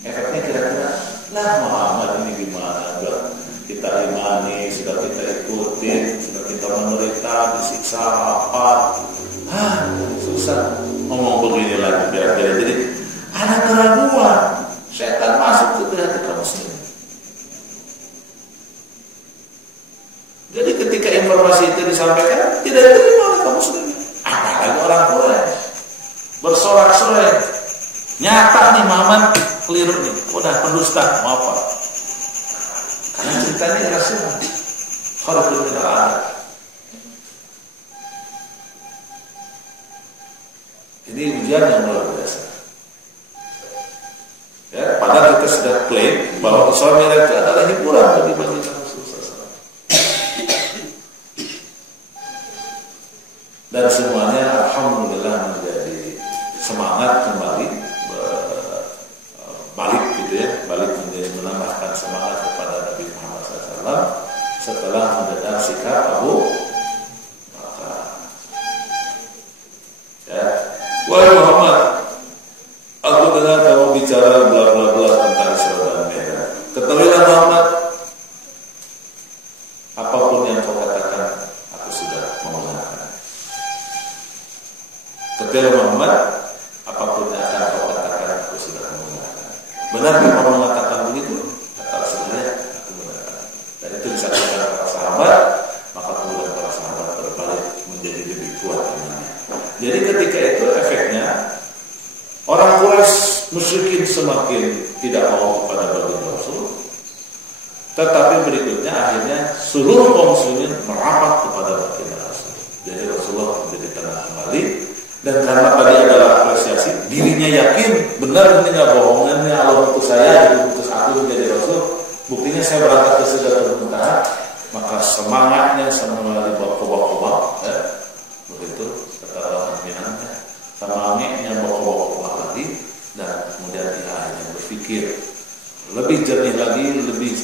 Efeknya kira-kira, nah Muhammad ini gimana? Kita imani sudah kita ikutin, sudah kita menderita, disiksa apa, susah ngomong begini lagi biar jadi ada keraguan, setan masuk ke hati kaum muslimin. Jadi ketika informasi itu disampaikan tidak diterima oleh kaum muslimin. Apalagi orang Quraisy bersorak-sorai, nyata nih Muhammad keliru nih, udah pendusta, mau apa? Karena ceritanya irrasional, kharqul min al-'adat. Ini ujian yang luar biasa. Ya, padahal kita sudah klaim bahwa Isra Mi'raj itu adalah hiburan bagi manusia. Dan semuanya alhamdulillah menjadi semangat kembali, balik gitu ya, balik menjadi menambahkan semangat kepada Nabi Muhammad SAW setelah mendengar sikap Abu Bakar. Ya, wahai Muhammad, aku dengar kamu bicara bla bla bla tentang Isra dan Mi'raj. Ketahuilah Muhammad, apapun yang kau katakan, aku sudah membenarkan. Ketahuilah Muhammad, apapun yang akan kau katakan, aku sudah membenarkan. Benarkah kamu mengatakan begitu? Kata Rasulullah, aku benarkan. Dan itu disampaikan para sahabat, maka kemudian para sahabat berbalik menjadi lebih kuat imannya. Jadi ketika itu efeknya orang Quraisy musyrikin semakin tidak mau kepada baginda Rasul. Tetapi berikutnya akhirnya seluruh kaum muslimin merapat kepada baginda Rasul. Jadi Rasulullah menjadi tenang kembali. Dan karena tadi adalah apresiasi, dirinya yakin benar ini nggak bohongannya Allah utus saya, utus aku menjadi Rasul. Buktinya saya berangkat ke Sidratul Muntaha, maka semangatnya semula dibawa-bawa, ya. Begitu kata orang Minangnya, semangatnya bawa-bawa lagi, dan kemudian dia akhirnya berpikir lebih jernih lagi, lebih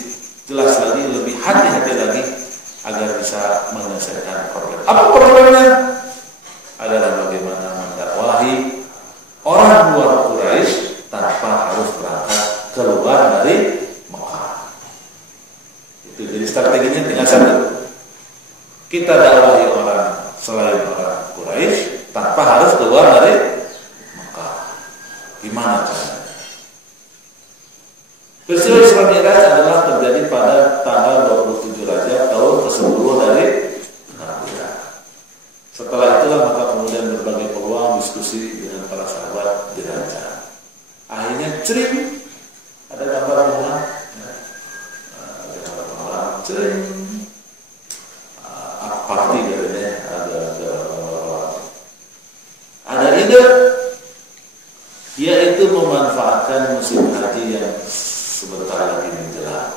jelas lagi, lebih hati-hati lagi agar bisa menyelesaikan problem. Apa problemnya? Adalah bagaimana mendakwahi orang luar Quraisy tanpa harus berangkat keluar dari Mekah. Itu jadi strateginya tinggal satu. Kita dakwahi orang selain orang Quraisy tanpa harus keluar dari Mekah. Gimana caranya? Peristiwa Isra Mi'raj adalah terjadi pada tanggal 27 Rajab tahun ke-10 dari Hijriah. Setelah itulah maka kemudian berbagai peluang diskusi dengan para sahabat dirancang. Akhirnya cering, ada gambar Muhammad, ada gambar Muhammad cering, party katanya, ada ide, yaitu memanfaatkan musim haji yang sebentar lagi menjelang.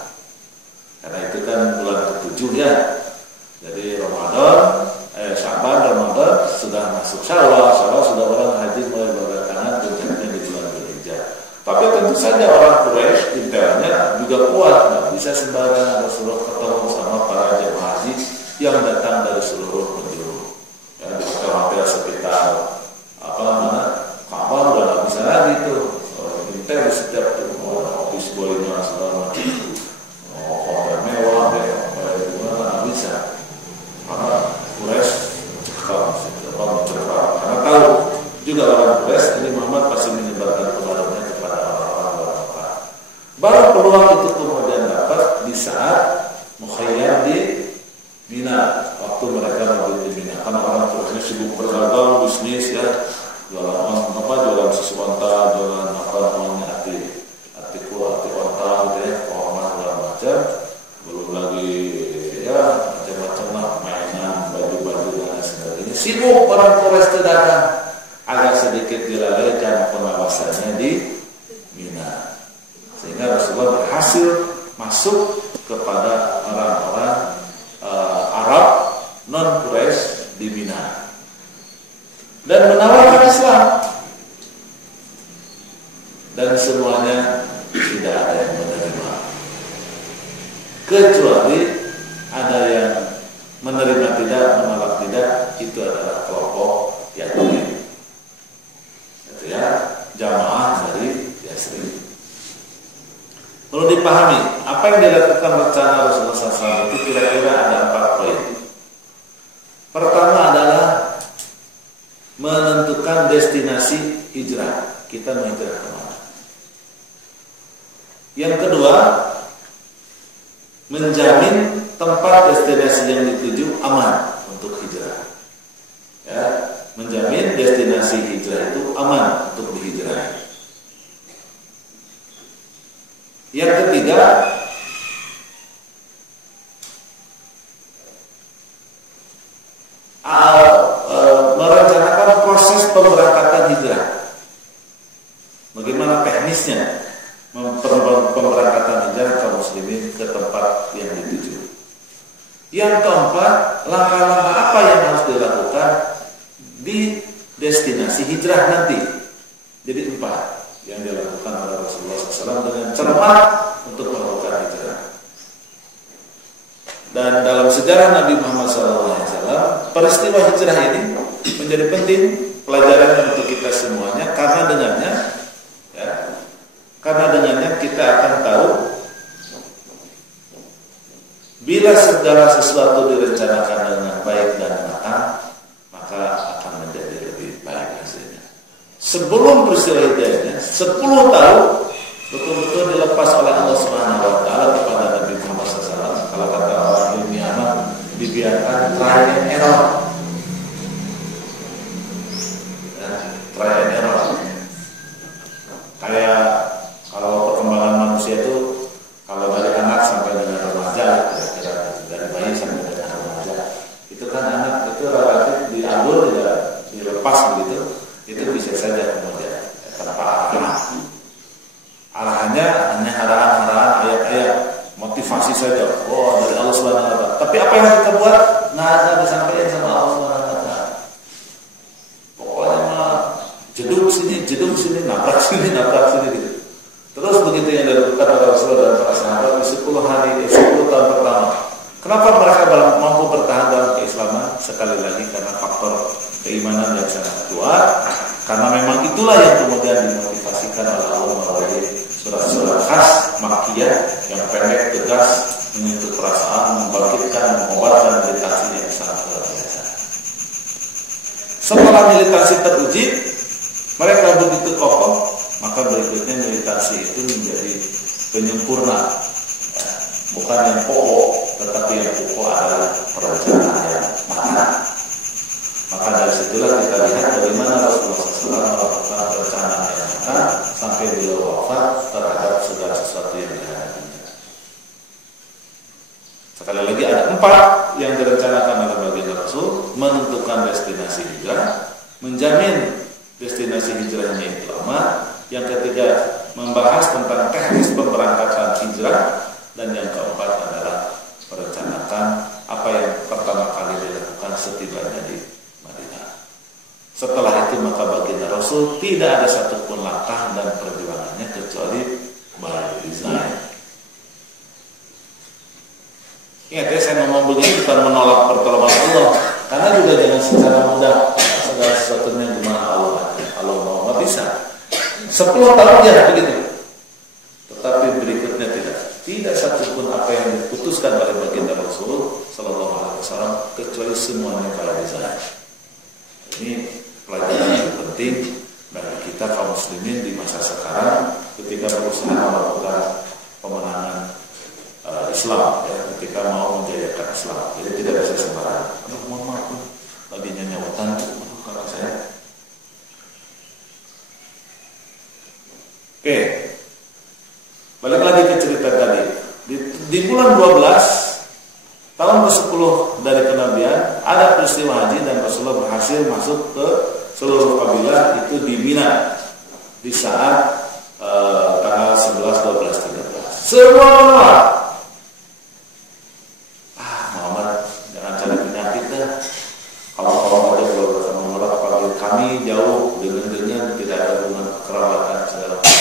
Karena itu kan bulan ke-7 ya, jadi Ramadan. Sya'ban, Ramadan sudah masuk Syawal sudah orang haji mulai berdatangan puncaknya di bulan Dzulhijjah. Tapi tentu saja orang Quraisy intelnya juga kuat, nggak bisa sembarangan Rasulullah ketemu sama para jemaah haji yang datang dari seluruh penjuru. Ya, di hotel-hotel sekitar Ka'bah udah nggak bisa lagi tuh. Intel di setiap office boynya segala macam, hotel mewah, nggak bisa. Karena Quraisy karena tahu juga orang Quraisy ini Muhammad pasti menyebarkan pengaruhnya kepada orang-orang luar Mekah. Baru peluang itu kemudian dapat di saat mukhayyar di Mina, waktu mereka mau di Mina. Karena orang Quraisy sibuk berdagang, bisnis ya, jualan susu onta, jualan hati onta, gitu ya, korma segala macam. Belum lagi ya macam-macam lah, mainan, baju-baju dan sebagainya. Sibuk orang Quraisy itu datang, agak sedikit dilalaikan pengawasannya di Mina, sehingga Rasulullah berhasil masuk kepada orang-orang Arab non Quraisy di Mina dan menawarkan Islam, dan semuanya tidak ada yang menerima, kecuali ada yang menerima tidak, menolak tidak. Itu adalah kelompok Yathrib, itu ya, jamaah dari Yathrib. Perlu dipahami apa yang dilakukan rencana kira ada 4 poin. Pertama adalah menentukan destinasi hijrah. Kita mau hijrah kemana? Yang kedua, menjamin tempat destinasi yang dituju aman untuk hijrah. Ya, menjamin destinasi hijrah itu aman untuk dihijrahi. Yang ketiga, merencanakan proses pemberangkatan hijrah. Bagaimana teknisnya pemberangkatan hijrah kaum muslimin ke tempat yang dituju. Yang keempat, langkah-langkah apa yang harus dilakukan di destinasi hijrah nanti. Jadi 4 yang dilakukan oleh Rasulullah SAW dengan cermat untuk melakukan hijrah. Dan dalam sejarah Nabi Muhammad SAW, peristiwa hijrah ini menjadi penting pelajaran untuk kita semuanya, karena dengannya kita akan tahu bila segala sesuatu direncanakan dengan baik dan matang, maka akan menjadi lebih baik hasilnya. Sebelum peristiwa hijrahnya 10 tahun betul-betul dilepas oleh Allah Subhanahu wa taala kepada Nabi Muhammad SAW. Kalau kata orang ilmiah, dibiarkan try and error. Try and error. Kayak kalau perkembangan manusia itu, kalau dari anak sampai dengan remaja, kira-kira dari bayi sampai dengan remaja, itu kan anak itu relatif diambil, tidak dilepas begitu, itu bisa saja kemudian tanpa arahannya hanya arahan-arahan ayat-ayat motivasi saja. Oh, dari Allah Subhanahu wa taala. Tapi apa yang kita buat nggak ada disampaikan sama Allah Subhanahu wa taala. Pokoknya mah jedung sini, nabrak sini gitu. Terus begitu yang dilakukan oleh Rasulullah dan para sahabat di 10 tahun pertama. Kenapa mereka mampu bertahan dalam keislaman? Sekali lagi karena faktor keimanan yang sangat kuat. Karena memang itulah yang kemudian dimotivasikan oleh Allah melalui surat-surat khas Makkiyah yang pendek, tegas, menyentuh perasaan, membangkitkan, mengobatkan militansi yang sangat luar biasa. Setelah militansi teruji, mereka begitu kokoh, maka berikutnya militansi itu menjadi penyempurna, ya, bukan yang pokok, tetapi yang pokok adalah perencanaan yang matang. Maka dari situlah kita lihat bagaimana Rasulullah SAW melakukan perencanaan yang matang sampai beliau wafat terhadap segala sesuatu yang dihadapinya. Sekali lagi ada 4 yang direncanakan oleh baginda Rasul: menentukan destinasi hijrah, menjamin destinasi hijrahnya itu aman. Yang ketiga, membahas tentang teknis pemberangkatan hijrah. Dan yang keempat adalah merencanakan apa yang pertama kali dilakukan setibanya di Madinah. Setelah itu maka baginda Rasul tidak ada satupun langkah dan perjuangannya kecuali by design. Ingat ya, saya ngomong begini bukan menolak pertolongan Allah, karena juga jangan secara mudah segala sesuatunya gimana Allah mau bisa. 10 tahun ya begitu. Tetapi berikutnya tidak satupun apa yang diputuskan oleh baginda Rasul Sallallahu Alaihi Wasallam kecuali semuanya pada desain. Ini pelajaran yang penting bagi kita kaum muslimin di masa sekarang ketika berusaha melakukan pemenangan Islam, ya, ketika mau menjayakan Islam. Jadi tidak bisa sembarangan. Mohon maaf, lagi nyawatan karena saya. Oke, balik lagi ke cerita tadi. Di bulan 12 tahun ke-10 dari kenabian ada peristiwa haji dan Rasulullah berhasil masuk ke seluruh kabilah itu di Mina di saat tanggal 11, 12, 13. Semua menolak. Muhammad jangan cari penyakit dah. Kalau aja kalau menolak kabilah kami jauh dengan tidak ada hubungan kerabatan segala macam.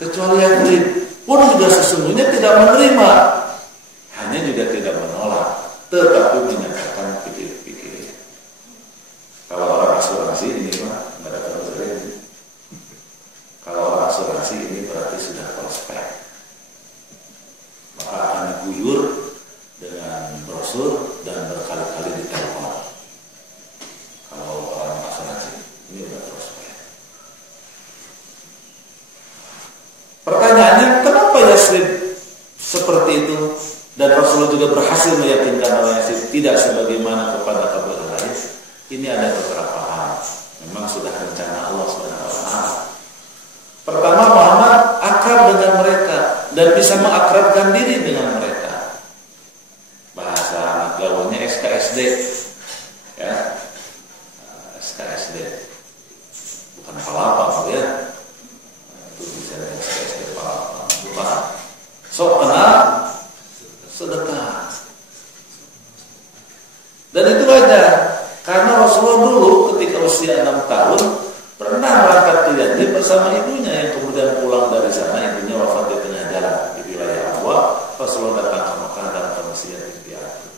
Kecuali yang pun juga sesungguhnya tidak menerima, hanya juga tidak menolak, tetapi menyatakan pikir-pikir. Kalau orang asuransi ini mah nggak ada kalau orang asuransi ini berarti sudah prospek. guyur dengan brosur dan berkali-kali ditelepon. Kalau orang asuransi ini udah terus. Pertanyaannya, kenapa Yasrib seperti itu? Dan Rasulullah juga berhasil meyakinkan orang Yasrib tidak sebagaimana kepada kabar lain. Ini ada beberapa hal. Memang sudah rencana Allah SWT. Pertama, Muhammad akrab dengan mereka dan bisa mengakrabkan diri dengan mereka. Bahasa anak gaulnya SKSD, ya, SKSD, bukan palapa, ya. Itu bisa SKSD palapa, bukan. So kenal, sedekah. Dan itu wajar, karena Rasulullah dulu ketika usia 6 tahun pernah berangkat ke Yathrib bersama ibunya yang kemudian pulang dari sana, ibunya wafat di tengah jalan di wilayah Abwa. Rasulullah datang ke Mekah dalam kondisi yatim piatu.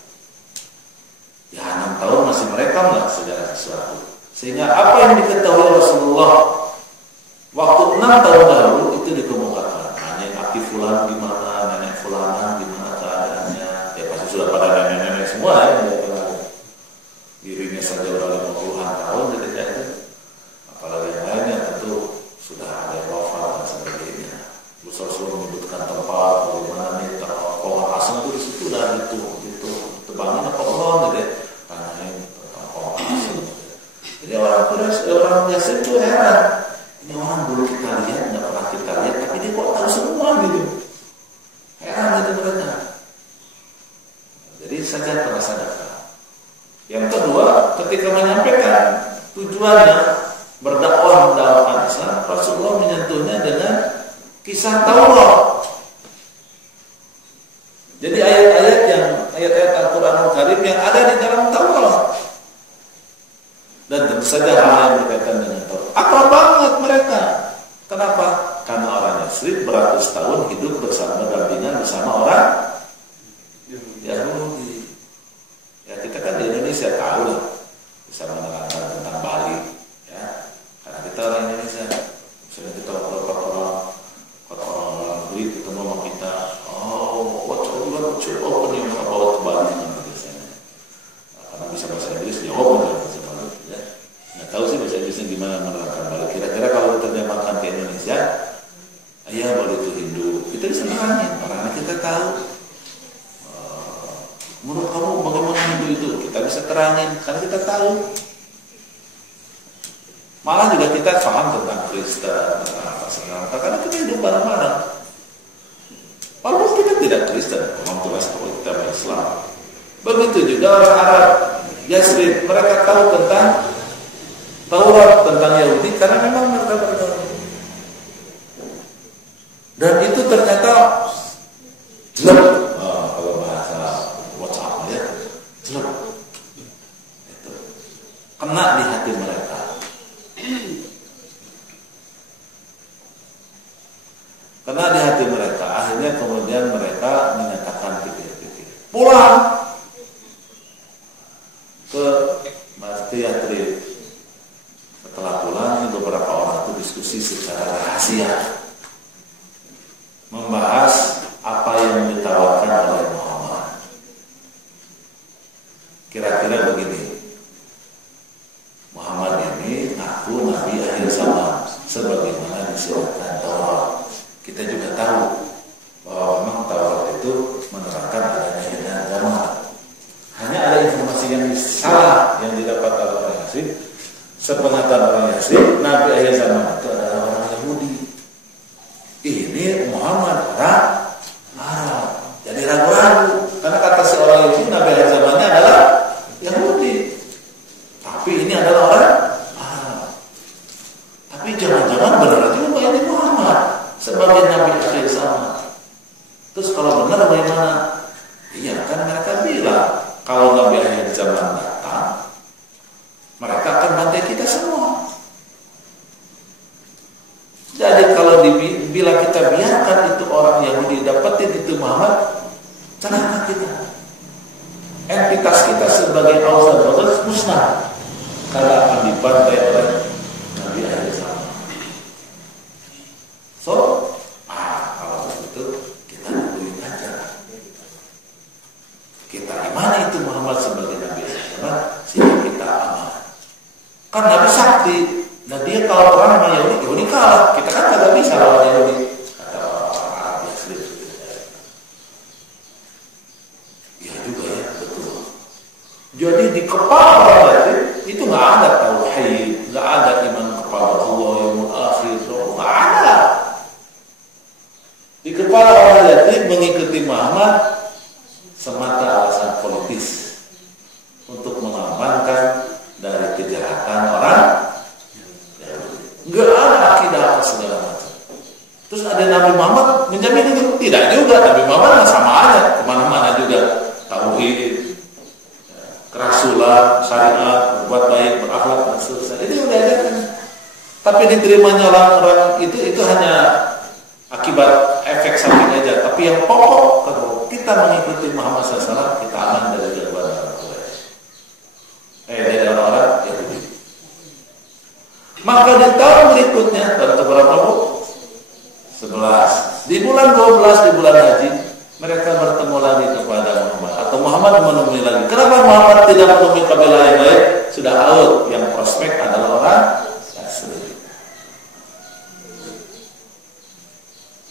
Ya 6 tahun masih merekam lah segala sesuatu. Sehingga apa yang diketahui Rasulullah waktu 6 tahun dahulu itu dikemukakan. Nenek aki fulan gimana, nenek fulanan gimana keadaannya. Ya pasti sudah pada nenek-nenek semua ya. Dirinya saja udah 50-an tahun ketika itu. Apalagi yang lainnya tentu sudah ada yang wafat dan sebagainya. Rasulullah menyebutkan tempat bagaimana nih pohon asam itu di situ dan itu tebangin apa pohon gitu. Karena ini pohon asam. Jadi orang Quraisy, orang Yasrib itu heran. Ini orang dulu kita lihat nggak pernah kita lihat, tapi dia kok tahu semua gitu. Heran itu mereka. Jadi saja terasa datang. Yang kedua, ketika menyampaikan tujuannya berdakwah mendakwakan Islam, Rasulullah menyentuhnya dengan kisah Taurat. Jadi ayat-ayat Al-Qur'anul Karim yang ada di dalam Taurat. Dan tentu saja hal yang berkaitan dengan Taurat. Akrab banget mereka. Kenapa? Karena orang Yasrib beratus tahun hidup bersama berdampingan bersama orang Yahudi. Ya kita kan di Indonesia tahu lah, bisa menerangkan tentang Bali, ya. Karena kita orang Indonesia, misalnya kita orang negeri ketemu sama kita, what's opening about Bali biasanya. Karena bisa bahasa Inggris, ya bahasa Bali, ya. Nggak tahu sih bahasa Inggrisnya gimana menerangkan Bali. Kira-kira kalau terjemahkan ke Indonesia, ya Bali itu Hindu, kita bisa nerangin, karena kita tahu. Menurut kamu bagaimana Hindu itu? Kita bisa terangin, karena kita tahu. Malah juga kita paham tentang Kristen, tentang apa segala, karena kita hidup bareng-bareng. Walaupun kita tidak Kristen, memang tugas kita Islam. Begitu juga orang Arab, Yasrib, mereka tahu tentang Taurat, tentang Yahudi, karena memang mereka bergaul. Dan itu ternyata jelek. Kalau bahasa WhatsApp ya, jelek. Itu kena di hati mereka. Kena di hati mereka. Akhirnya kemudian mereka menyatakan pikir-pikir, pulang ke Yathrib. Setelah pulang, beberapa orang itu diskusi secara rahasia, membahas apa yang ditawarkan oleh Muhammad. Kira-kira begini, Muhammad ini ngaku Nabi akhir zaman, sebagaimana disebutkan Taurat. Kita juga tahu bahwa memang Taurat itu menerangkan adanya akhir zaman. Hanya ada informasi yang salah yang didapat oleh orang Yasrib. Sepengetahuan orang Yasrib, Nabi akhir zaman itu adalah orang Yahudi. Ini Muhammad orang Arab. Jadi ragu-ragu, karena kata si orang itu Nabi akhir zamannya adalah Yahudi, tapi ini adalah orang Arab. Tapi jangan-jangan benar juga ini Muhammad sebagai Nabi akhir zaman. Terus kalau benar bagaimana? Iya kan mereka bilang kalau Nabi akhir zaman datang, mereka akan bantai kita semua. Jadi kalau bila kita biarkan itu orang Yahudi dapetin itu Muhammad, celaka kita. Entitas kita sebagai Allah dan Rasul musnah karena akan dibantai oleh Nabi akhir zaman. So, kalau begitu kita lakuin aja. kita imani itu Muhammad sebagai Nabi sehingga kita aman. Kan Nabi sakti. Nah dia kalau orang sama Yahudi kalah. Kita kan tidak bisa lawan Yahudi. Kata orang Arab asli. Iya juga ya, betul. Jadi di kepala orang Yahudi itu nggak ada tauhid, nggak ada iman kepada Allah yang akhir, nggak ada. Di kepala orang Yahudi mengikuti Muhammad semata alasan politis untuk mengamankan dari kejahatan orang. Nggak ada akidah apa segala macam. Terus ada Nabi Muhammad menjamin itu? Tidak juga. Nabi Muhammad sama aja kemana-mana juga tauhid, kerasulan, syariat, berbuat baik, berakhlak dan seterusnya. Itu udah ada kan. Tapi diterimanya orang-orang itu hanya akibat efek samping aja. Tapi yang pokok kalau kita mengikuti Muhammad SAW, kita aman dari gangguan orang dari orang-orang Yahudi. Maka di tahun berikutnya, tahun berapa Bu? 11. Di bulan 12 di bulan haji, mereka bertemu lagi kepada Muhammad atau Muhammad menemui lagi. Kenapa Muhammad tidak menemui kabilah yang lain? Sudah out, yang prospek adalah orang asli.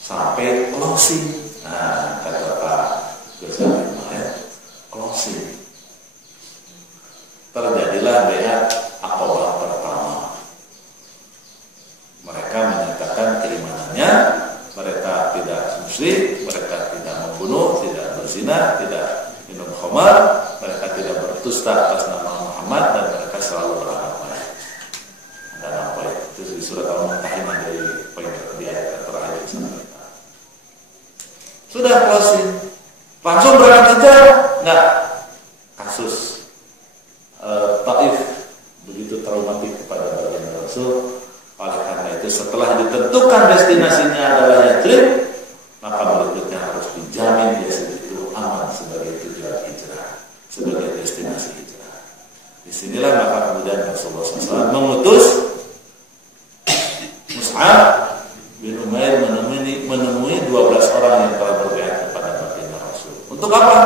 Sampai closing. Nah, kata Pak Gus closing. Terjadilah baiat Aqabah pertama. Mereka menyatakan keimanannya, mereka tidak musyrik, mereka tidak membunuh, tidak berzina, tidak minum khamar, mereka tidak berdusta atas nama Muhammad, dan mereka selalu berakhlak baik. Dan apa itu di surat Al-Mumtahinah dari poin di ayat terakhir sampai. Sudah closing, langsung berangkat aja? Enggak. Kasus Taif begitu traumatik kepada baginda Rasul. Oleh karena itu setelah ditentukan destinasinya adalah Yathrib, maka berikutnya harus dijamin Yathrib itu aman sebagai tujuan hijrah, sebagai destinasi hijrah. Disinilah maka kemudian Rasulullah SAW mengutus Mus'ab bin Umair menemui 12 orang yang telah berbaiat kepada baginda Rasul. Untuk apa?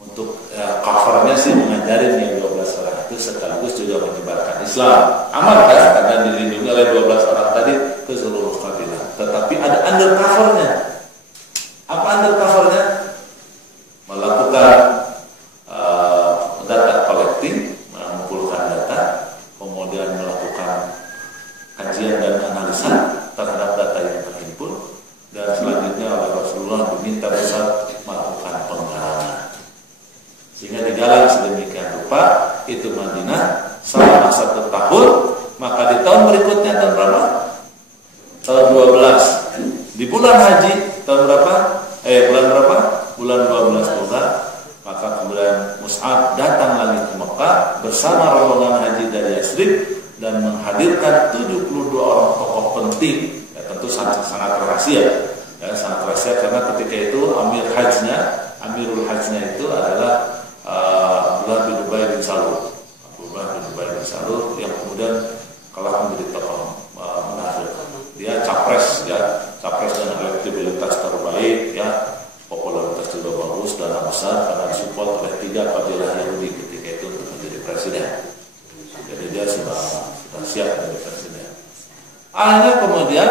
Untuk covernya sih mengajarin yang 12 orang itu sekaligus juga menyebarkan Islam. Aman kan? Karena dilindungi oleh 12 orang tadi ke seluruh kabilah. Tetapi ada undercovernya. Apa undercovernya? Melakukan data collecting, mengumpulkan data, kemudian melakukan kajian dan analisa terhadap data yang terhimpun, dan selanjutnya oleh Rasulullah diminta besar melakukan penggalangan. Sehingga digalang sedemikian rupa itu Madinah selama 1 tahun. Maka di tahun berikutnya tahun berapa? Tahun 12 di bulan haji tahun berapa? Bulan berapa? Bulan 12 juga. Maka kemudian Mus'ab datang lagi ke Mekah bersama rombongan haji dari Yathrib dan menghadirkan 72 orang tokoh penting. Ya, tentu sangat rahasia. Ya, sangat rahasia karena ketika itu Amirul Hajnya itu adalah Abdullah bin Ubay bin Salul. Abdullah bin Ubay bin Salul yang kemudian kalah menjadi tokoh munafik. Dia capres dengan elektabilitas terbaik, ya, popularitas juga bagus, dana besar karena disupport oleh 3 kabilah Yahudi ketika itu untuk menjadi presiden. Jadi dia sudah siap menjadi presiden. Akhirnya kemudian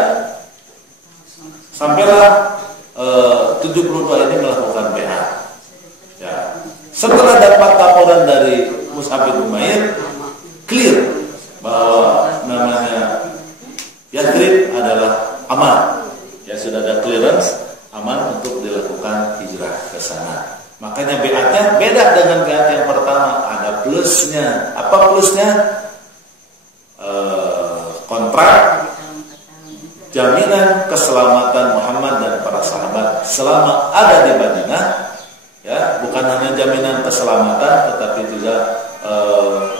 sampailah 72 ini melakukan baiat. Ya. Setelah dapat laporan dari Mus'ab bin Umair, clear bahwa namanya Yathrib adalah aman. Ya, sudah ada clearance aman untuk dilakukan hijrah ke sana. Makanya baiatnya beda dengan baiat yang pertama, ada plusnya. Apa plusnya? Kontrak jaminan keselamatan Muhammad dan para sahabat selama ada di Madinah. Ya, bukan hanya jaminan keselamatan, tetapi juga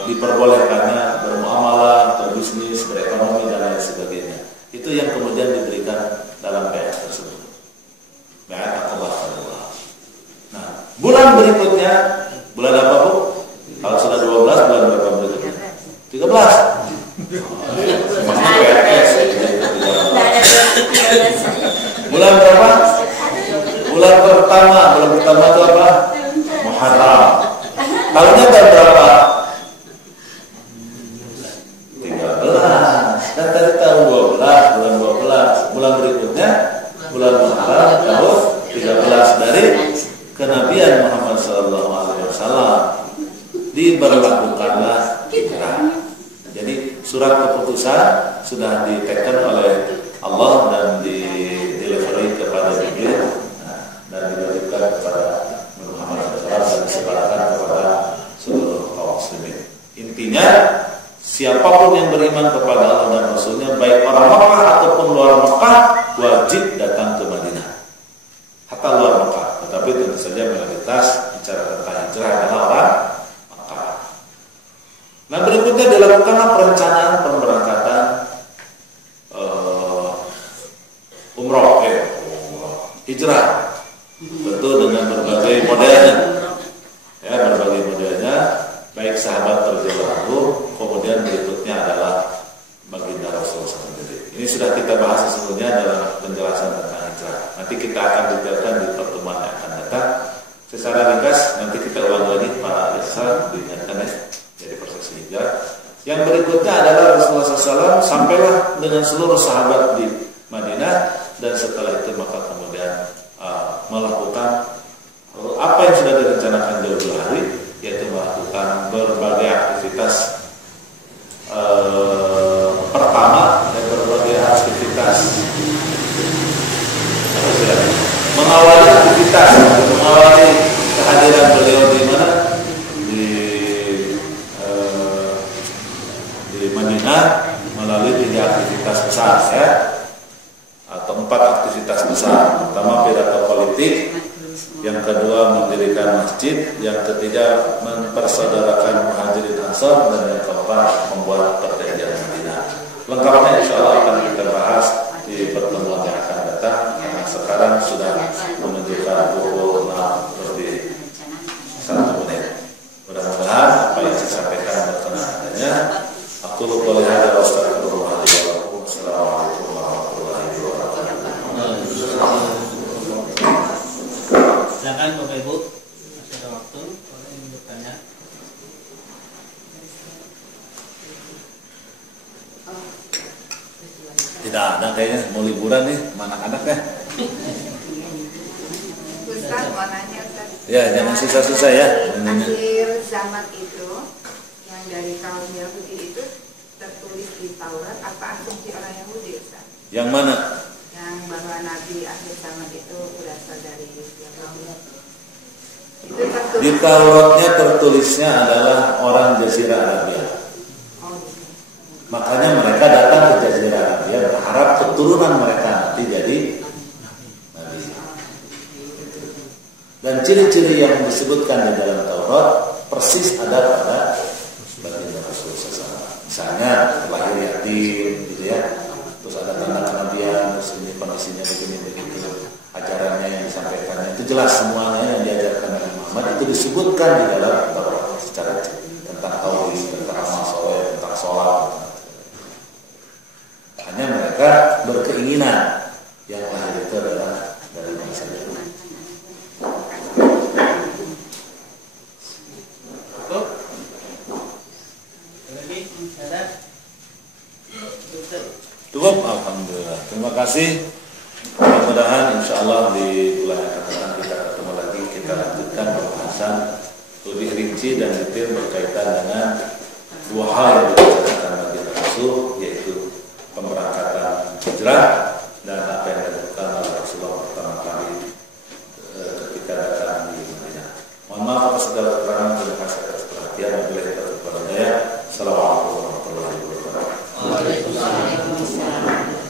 diperbolehkannya bermuamalah atau bisnis, berekonomi dan lain sebagainya. Itu yang kemudian diberikan dalam baiat tersebut. Baiat Aqabah kedua. Nah, bulan berikutnya, bulan apa Bu? Kalau sudah 12, bulan berapa berikutnya? 13. Bulan berapa? Bulan pertama itu apa? Muharram. Tahunnya tahun berapa? 13. Dan tadi tahun 12, bulan 12. Bulan berikutnya bulan Muharram tahun 13 dari kenabian Muhammad SAW. Diberlakukanlah hijrah. Jadi surat keputusan sudah diteken oleh Allah dan delivery kepada Jibril dan diberikan kepada Muhammad SAW dan disebarkan kepada seluruh kaum muslimin. Intinya siapapun yang beriman kepada Allah dan Rasulnya, baik orang Mekah ataupun luar Mekah, wajib datang ke Madinah. Hatta luar Mekah. Tetapi tentu saja mayoritas bicara tentang hijrah adalah orang Mekah. Nah, berikutnya dilakukanlah perencanaan pemberangkatan umroh, hijrah. Tentu dengan berbagai modelnya. Ya, berbagai modelnya. Baik sahabat radhiyallahu, kemudian berikutnya adalah baginda Rasulullah sendiri. Ini sudah kita bahas sesungguhnya dalam penjelasan tentang hijrah. Nanti kita akan detailkan di pertemuan yang akan datang. Secara ringkas nanti kita ulang lagi para desa diingatkan ya. Jadi proses hijrah. Yang berikutnya adalah Rasulullah SAW sampailah dengan seluruh sahabat di Madinah, dan setelah itu maka kemudian melakukan apa yang sudah direncanakan jauh-jauh hari, yaitu melakukan berbagai aktivitas pertama dan berbagai aktivitas mengawali kehadiran beliau di mana di Madinah melalui 3 aktivitas besar ya, atau 4 aktivitas besar. Pertama pidato politik, yang kedua mendirikan masjid, yang ketiga mempersaudarakan Muhajirin Ansor, dan yang keempat membuat perjanjian Madinah. Lengkapnya insya Allah akan kita bahas di pertemuan yang akan datang. Karena sekarang sudah menunjukkan pukul 6:01. Mudah-mudahan apa yang saya sampaikan berkenan adanya. Aku lupa lihat Assalamualaikum warahmatullahi wabarakatuh. Silakan Bapak Ibu, masih ada waktu kalau ingin bertanya. Tidak ada kayaknya, mau liburan nih, anak-anak ya. Ustaz mau nanya Ustaz. Ya, jangan susah-susah ya. Akhir zaman itu yang dari kaum Yahudi itu tertulis di Taurat apa asumsi orang Yahudi Ustaz? Yang mana? Yang bahwa Nabi akhir zaman itu berasal dari Yahudi. Itu tertulis. Di Tauratnya tertulisnya adalah orang Jazirah Arabia. Oh, gitu. Makanya mereka datang ke Jazirah Arabia berharap keturunan mereka nanti jadi Nabi. Dan ciri-ciri yang disebutkan di dalam Taurat persis ada pada baginda Rasulullah SAW. Misalnya lahir yatim, gitu ya. Terus ada tanda kenabian, terus ini kondisinya begini begitu, ajarannya yang disampaikan itu jelas semuanya yang diajarkan oleh Muhammad itu disebutkan di dalam Taurat secara tentang tauhid, tentang amal soleh, tentang sholat. Hanya mereka berkeinginan yang lahir itu adalah dari bangsa Yahudi. Cukup, alhamdulillah. Terima kasih. Mudah-mudahan insya Allah di bulan yang akan datang kita ketemu lagi, kita lanjutkan pembahasan lebih rinci dan detail berkaitan dengan 2 hal yang dibicarakan bagi Rasul, yaitu pemberangkatan hijrah dan apa yang dilakukan oleh Rasulullah pertama kali ketika datang di Madinah. Mohon maaf atas segala kekurangan.